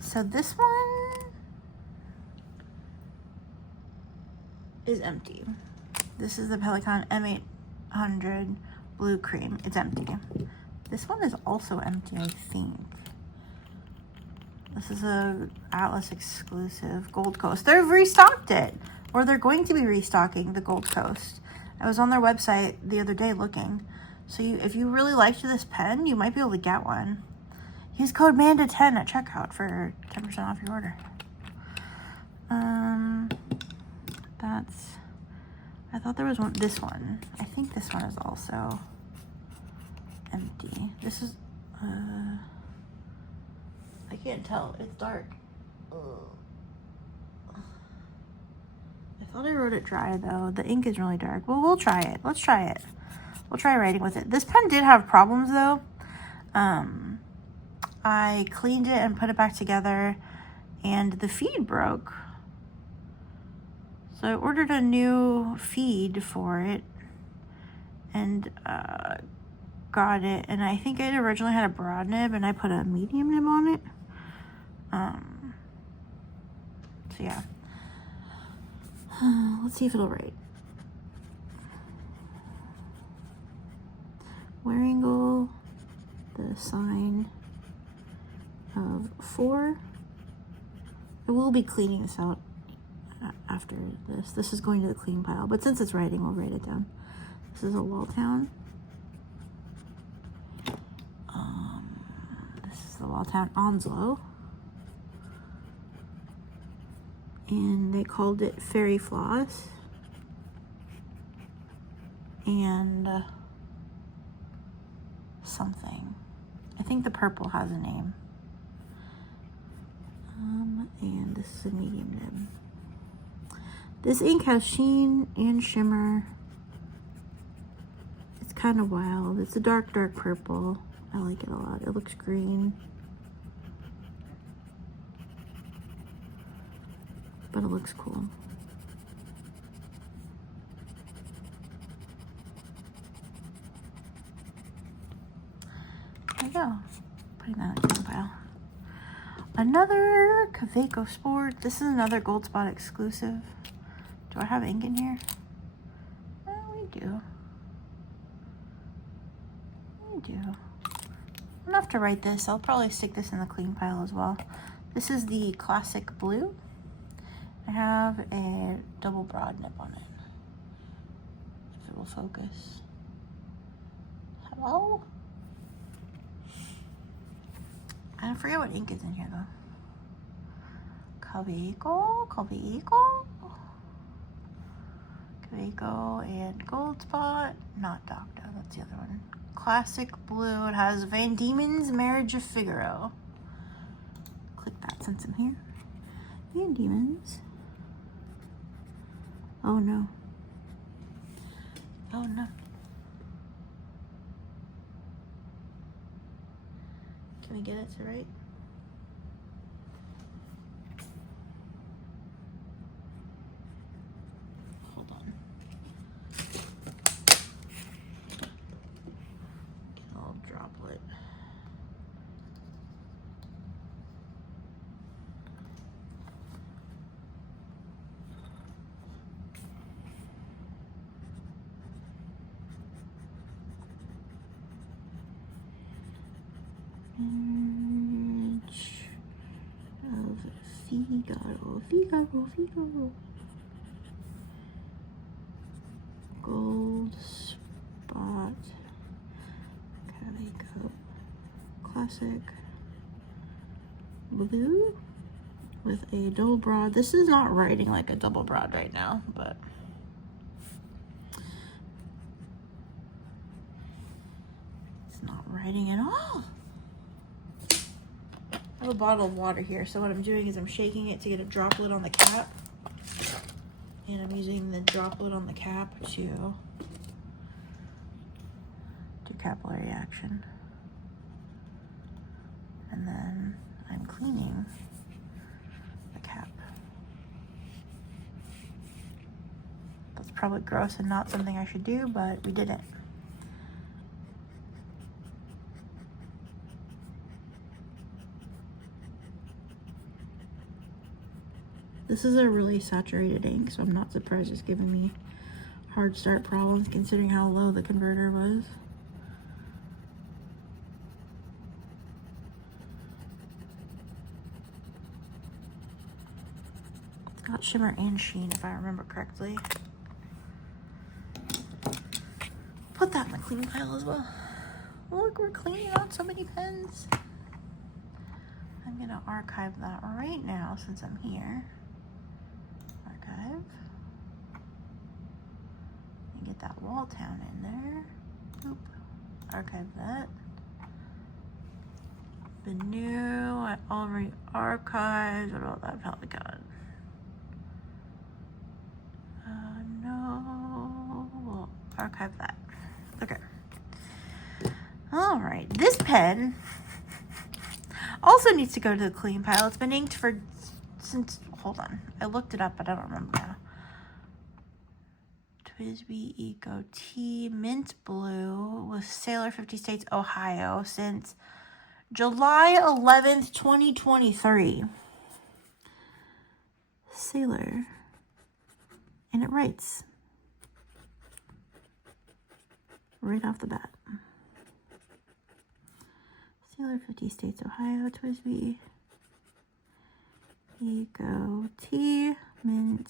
so this one is empty. This is the Pelikan M800 Blue Cream. It's empty. This one is also empty, I think. This is a Atlas exclusive Gold Coast. They've restocked it, or they're going to be restocking the Gold Coast. I was on their website the other day looking. So if you really liked this pen, you might be able to get one. Use code MANDA10 at checkout for 10% off your order. I thought there was this one. I think this one is also empty. This is, I can't tell. It's dark. Ugh. I thought I wrote it dry, though. The ink is really dark. Well, we'll try it. Let's try it. We'll try writing with it. This pen did have problems, though. I cleaned it and put it back together, and the feed broke. So I ordered a new feed for it, and got it. And I think it originally had a broad nib, and I put a medium nib on it. So yeah. Let's see if it'll write. Waringle, the sign of 4. I will be cleaning this out after this. This is going to the clean pile, but since it's writing, we'll write it down. This is a Walltown. This is the Walltown Onslow. And they called it Fairy Floss. And something. I think the purple has a name. And this is a medium nib. This ink has sheen and shimmer. It's kind of wild. It's a dark, dark purple. I like it a lot. It looks green. But it looks cool. There you go. Putting that in the pile. Another Kaweco Sport. This is another Gold Spot exclusive. Do I have ink in here? Oh, we do. We do. Enough to write this. I'll probably stick this in the clean pile as well. This is the classic blue. I have a double broad nib on it. If it will focus. Hello? I forget what ink is in here though. Kaweco and Gold Spot. Not Doctor, that's the other one. Classic blue. It has Van Diemen's Marriage of Figaro. Click that since I'm here. Van Diemen's. Oh no. Oh no. Can we get it to write? Hold on. I'll droplet. Figaro. Gold Spot. Kaweco. Classic. Blue. With a double broad. This is not writing like a double broad right now, but it's not writing at all. I have a bottle of water here, so what I'm doing is I'm shaking it to get a droplet on the cap. And I'm using the droplet on the cap to do capillary action. And then I'm cleaning the cap. That's probably gross and not something I should do, but we did it. This is a really saturated ink, so I'm not surprised it's giving me hard start problems considering how low the converter was. It's got shimmer and sheen if I remember correctly. Put that in the clean pile as well. Look, we're cleaning out so many pens. I'm gonna archive that right now since I'm here. Archive. And get that Walltown in there. Oop. Archive that. The new, I already archived. What about that Pelikan? No. We'll archive that. Okay. All right. This pen also needs to go to the clean pile. It's been inked for since, hold on. I looked it up, but I don't remember now. Twisbi Eco T Mint Blue with Sailor 50 States, Ohio since July 11th, 2023. Sailor, and it writes right off the bat. Sailor, 50 States, Ohio, Twisbi Eco Tea, mint,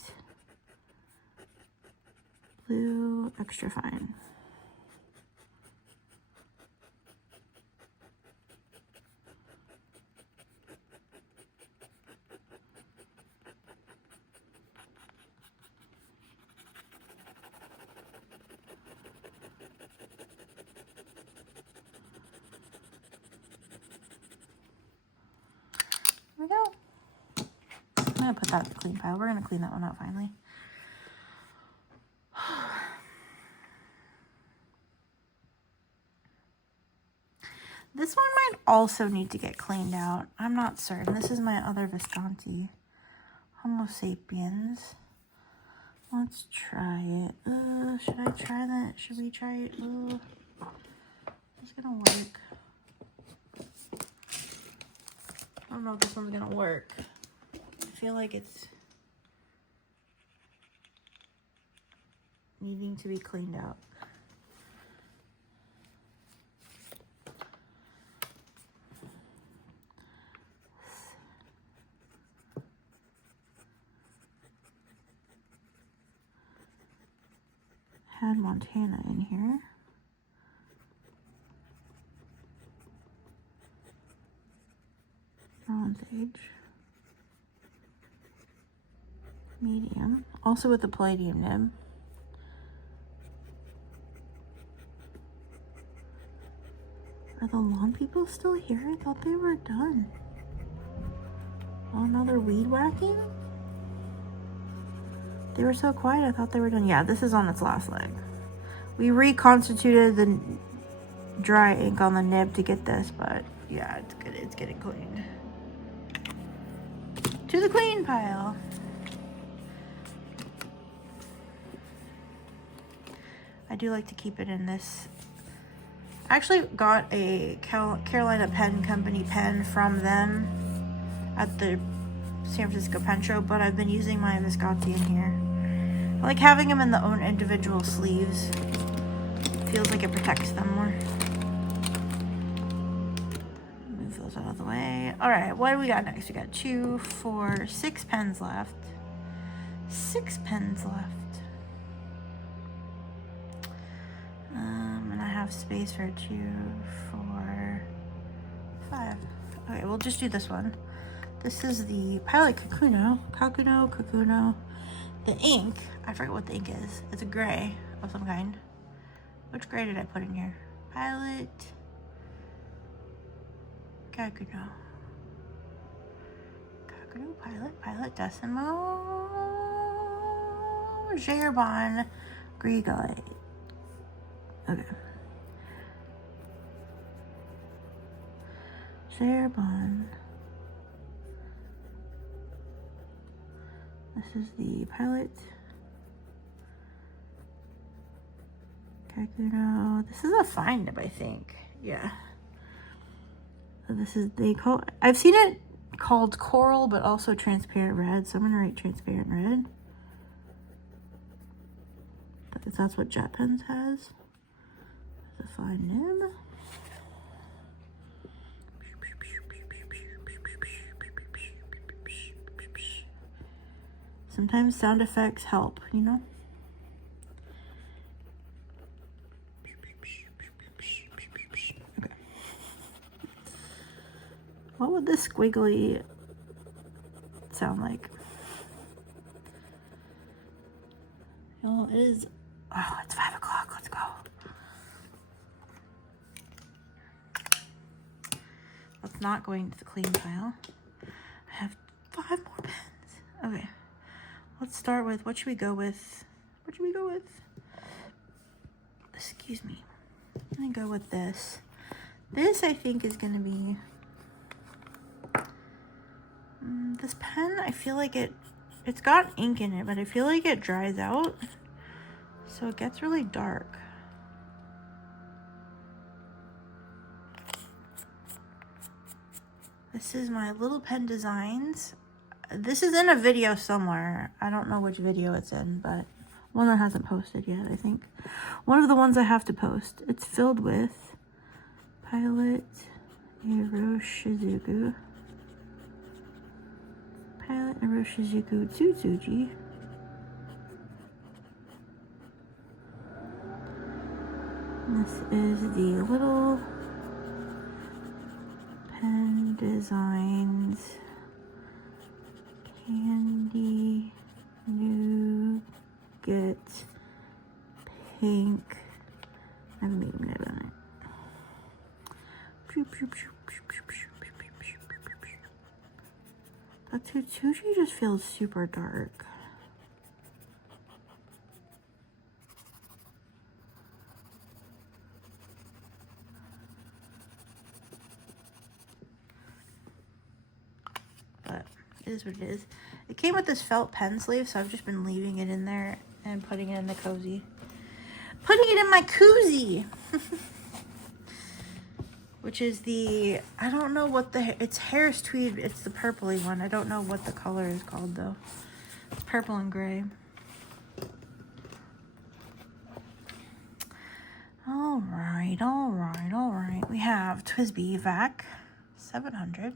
blue, extra fine. There we go. I'm gonna put that in the clean pile. We're gonna clean that one out finally. This one might also need to get cleaned out. I'm not certain. This is my other Visconti. Homo sapiens. Let's try it. Should I try that? Should we try it? Is this gonna work? I don't know if this one's gonna work. I feel like it's needing to be cleaned out. Had Montana in here. Bronze Age. Medium. Also with the palladium nib. Are the lawn people still here? I thought they were done. Oh, another weed whacking? They were so quiet, I thought they were done. Yeah, this is on its last leg. We reconstituted the dry ink on the nib to get this, but yeah, it's good. It's getting cleaned. To the clean pile. I do like to keep it in this. I actually got a Carolina Pen Company pen from them at the San Francisco Pen Show, but I've been using my Visconti in here. I like having them in the own individual sleeves. Feels like it protects them more. Move those out of the way. All right, what do we got next? We got 2, 4, 6 pens left. 6 pens left. And I have space for 2, 4, 5. Okay, we'll just do this one. This is the Pilot Kakuno. The ink, I forget what the ink is. It's a gray of some kind. Which gray did I put in here? Pilot Kakuno. Pilot Decimo Gerbon Grigolite. Okay. Gerbon. This is the Pilot Kakuno. This is a fine nib, I think. Yeah. So this is, I've seen it called coral, but also transparent red. So I'm gonna write transparent red, because that's what Jet Pens has. It's a fine nib. Sometimes sound effects help, you know? Okay. What would this squiggly sound like? Well, it is, oh, it's 5 o'clock, let's go. That's not going to the clean pile. I have 5 more pens. Okay. Let's start with, what should we go with? Excuse me. I'm gonna go with this. This, I think, is gonna be, this pen, I feel like it's got ink in it, but I feel like it dries out, so it gets really dark. This is my Little Pen Designs. This is in a video somewhere. I don't know which video it's in, but one that hasn't posted yet, I think. One of the ones I have to post. It's filled with Pilot, Hiroshizuku, Pilot, Hiroshizuku, Tsutsuji. This is the little pen designs. Candy, nougat, pink. I have a medium nib on it. That Tsutsuji just feels super dark. But it is what it is. It came with this felt pen sleeve, so I've just been leaving it in there and putting it in the cozy. Putting it in my koozie! Which is the, I don't know what it's Harris Tweed, it's the purpley one. I don't know what the color is called though. It's purple and gray. Alright, alright, alright. We have Twisbi Vac 700.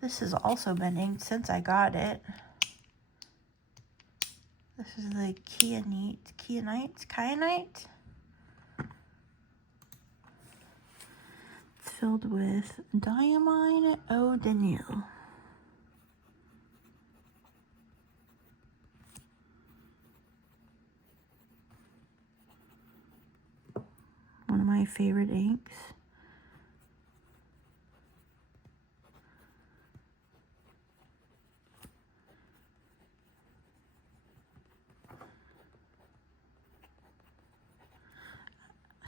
This has also been inked since I got it. This is the Kyanite. It's filled with Diamine Eau de Nil. One of my favorite inks.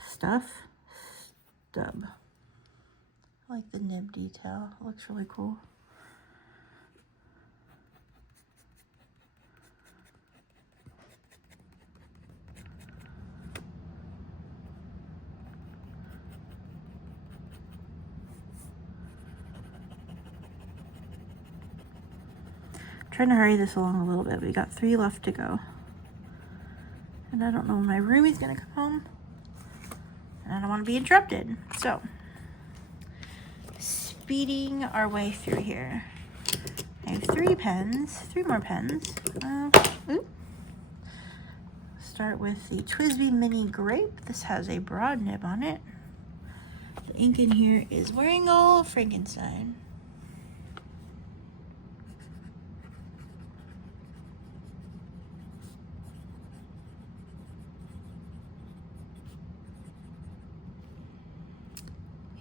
Stub. I like the nib detail. It looks really cool. I'm trying to hurry this along a little bit. We got 3 left to go. And I don't know when my roomie's gonna come home. And I don't want to be interrupted. So, speeding our way through here. I have 3 more pens. Start with the Twisbi Mini Grape. This has a broad nib on it. The ink in here is Waringo Frankenstein.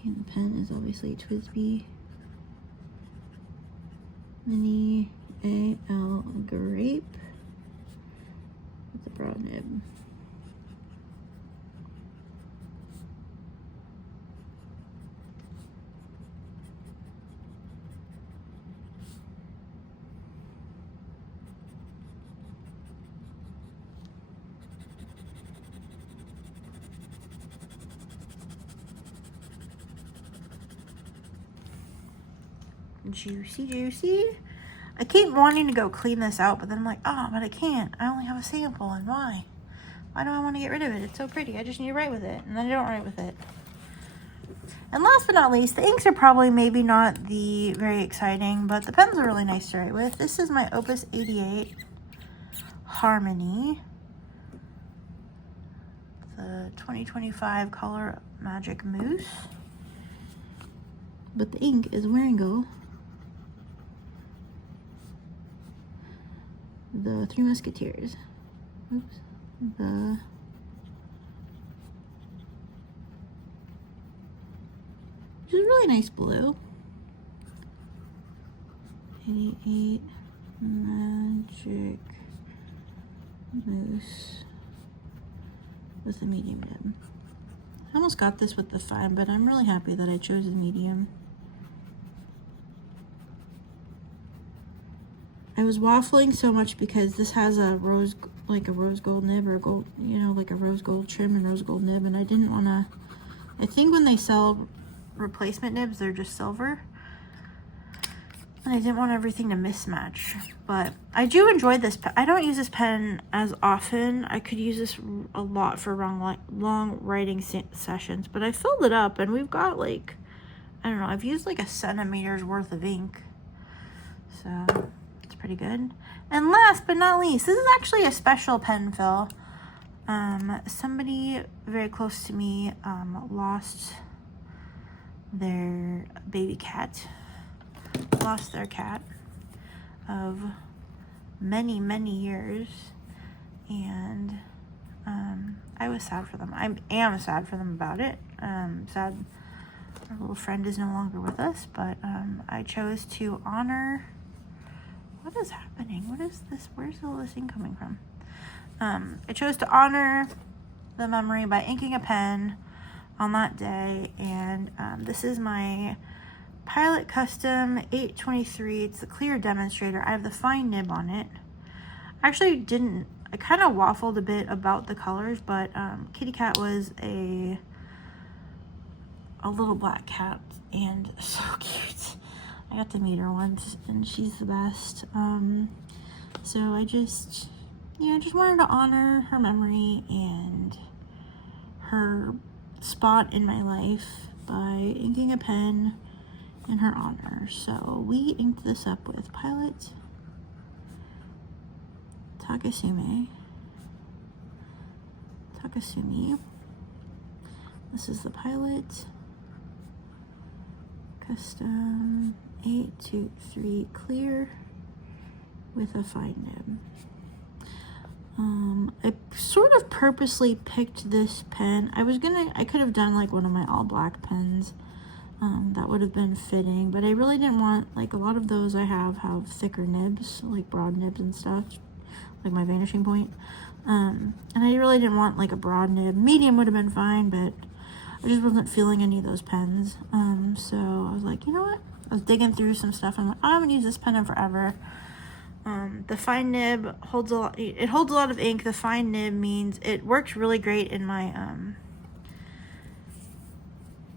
And the pen is obviously Twisbi Mini AL Grape with the broad nib. Juicy. I keep wanting to go clean this out, but then I'm like, oh, but I can't. I only have a sample, and why? Why do I want to get rid of it? It's so pretty. I just need to write with it, and then I don't write with it. And last but not least, the inks are probably maybe not the very exciting, but the pens are really nice to write with. This is my Opus 88 Harmony. The 2025 Color Magic Mousse. But the ink is Waringo. The Three Musketeers. Oops. Which is a really nice blue. 88 Magic Mousse with a medium nib. I almost got this with the fine, but I'm really happy that I chose a medium. I was waffling so much because this has a rose gold nib, or gold, you know, like a rose gold trim and rose gold nib, and I didn't want to. I think when they sell replacement nibs. They're just silver. And I didn't want everything to mismatch. But I do enjoy this pen. I don't use this pen as often. I could use this a lot for long writing sessions. But I filled it up and we've got like, I don't know, I've used like a centimeter's worth of ink. So it's pretty good. And last but not least, this is actually a special pen fill. Somebody very close to me lost their baby cat. Lost their cat of many years, and I was sad for them. I am sad for them about it. Sad our little friend is no longer with us, but I chose to honor. What is happening? What is this? Where's all this ink coming from? I chose to honor the memory by inking a pen on that day, and this is my Pilot Custom 823. It's the clear demonstrator. I have the fine nib on it. I kind of waffled a bit about the colors, but Kitty Cat was a little black cat and so cute. I got to meet her once and she's the best. So I just wanted to honor her memory and her spot in my life by inking a pen in her honor. So we inked this up with Pilot Takasumi. This is the Pilot Custom 823 clear with a fine nib. I sort of purposely picked this pen. I could have done like one of my all black pens. That would have been fitting, but I really didn't want, like, a lot of those I have thicker nibs, like broad nibs and stuff, like my vanishing point. And I really didn't want like a broad nib. Medium would have been fine, but I just wasn't feeling any of those pens. So I was like, you know what? I was digging through some stuff and I'm like, I haven't used this pen in forever. The fine nib holds a lot. It holds a lot of ink. The fine nib means it works really great in my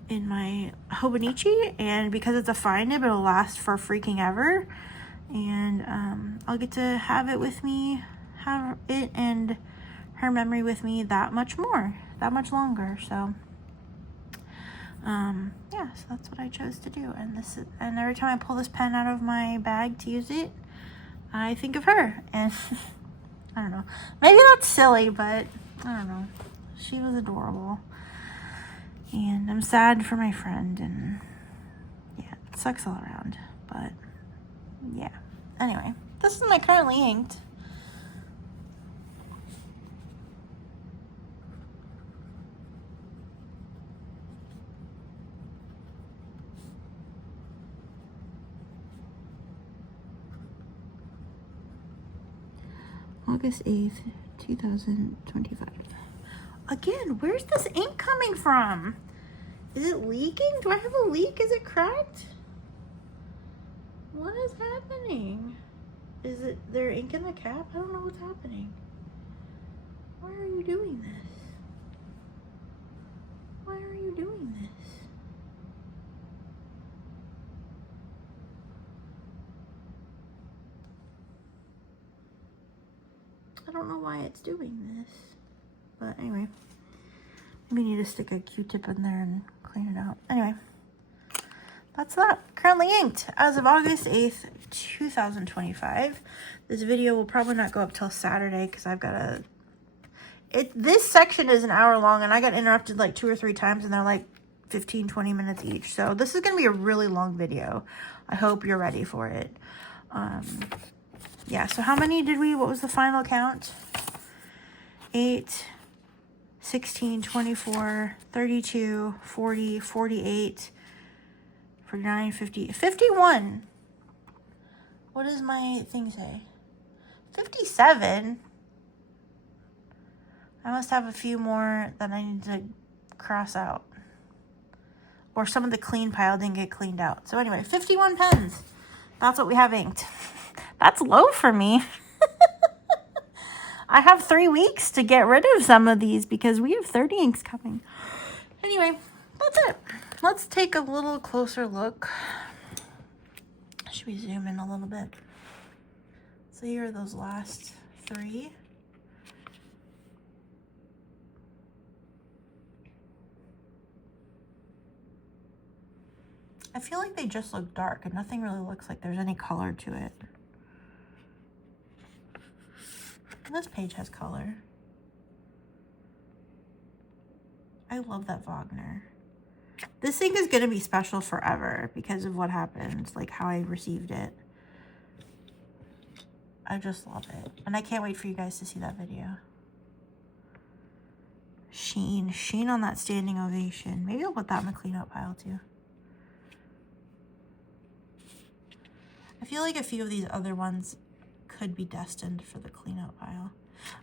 Hobonichi, and because it's a fine nib, it'll last for freaking ever. And I'll get to have it with me, have it and her memory with me that much longer. So yeah, so that's what I chose to do. And every time I pull this pen out of my bag to use it, I think of her. And I don't know, maybe that's silly, but I don't know, she was adorable. And I'm sad for my friend, and yeah, it sucks all around, but yeah. Anyway, this is my currently inked. August 8th, 2025. Again, where's this ink coming from? Is it leaking? Do I have a leak? Is it cracked? What is happening? Is it there ink in the cap? I don't know what's happening. Why are you doing this? Why are you doing this? I don't know why it's doing this. But anyway, maybe need to stick a Q-tip in there and clean it out. Anyway, that's that. Currently inked as of August 8th, 2025. This video will probably not go up till Saturday because I've got this section is an hour long and I got interrupted like 2 or 3 times and they're like 15-20 minutes each. So this is going to be a really long video. I hope you're ready for it. Yeah, so how many did what was the final count? 8, 16, 24, 32, 40, 48, 49, 50, 51. What does my thing say? 57. I must have a few more that I need to cross out. Or some of the clean pile didn't get cleaned out. So anyway, 51 pens. That's what we have inked. That's low for me. I have 3 weeks to get rid of some of these because we have 30 inks coming. Anyway, that's it. let's take a little closer look. Should we zoom in a little bit? So here are those last three. I feel like they just look dark and nothing really looks like there's any color to it. And this page has color. I love that Wagner. This ink is going to be special forever because of what happened, like how I received it. I just love it. And I can't wait for you guys to see that video. Sheen on that standing ovation. Maybe I'll put that in the clean-out pile too. I feel like a few of these other ones could be destined for the clean-out pile.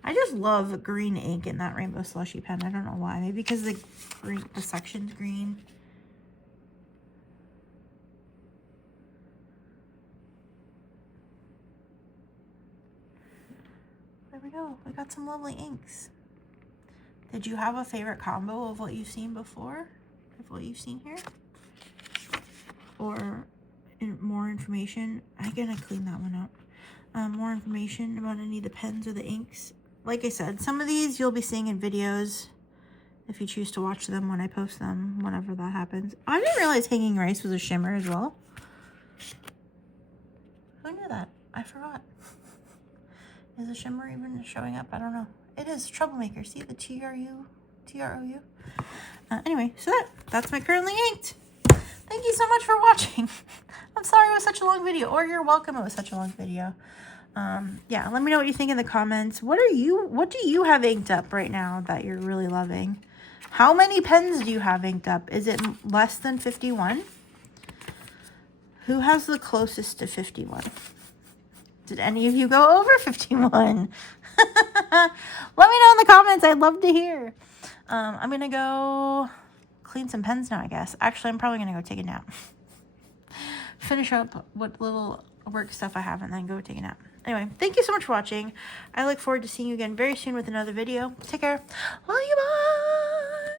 I just love green ink in that rainbow slushy pen. I don't know why. Maybe because the section's green. There we go. We got some lovely inks. Did you have a favorite combo of what you've seen before? Of what you've seen here? Or more information? I'm gonna clean that one up. More information about any of the pens or the inks. Like I said, some of these you'll be seeing in videos if you choose to watch them when I post them, whenever that happens. I didn't realize Hanging Rice was a shimmer as well. Who knew that? I forgot. Is the shimmer even showing up? I don't know. It is. Troublemaker. See the TROU? Anyway, so that's my currently inked. Thank you so much for watching. I'm sorry it was such a long video, or you're welcome it was such a long video. Yeah, let me know what you think in the comments. What do you have inked up right now that you're really loving? How many pens do you have inked up? Is it less than 51? Who has the closest to 51? Did any of you go over 51? Let me know in the comments. I'd love to hear. I'm going to go clean some pens now, I guess. Actually, I'm probably going to go take a nap. Finish up what little work stuff I have and then go take a nap. Anyway, thank you so much for watching. I look forward to seeing you again very soon with another video. Take care. Love you. Bye.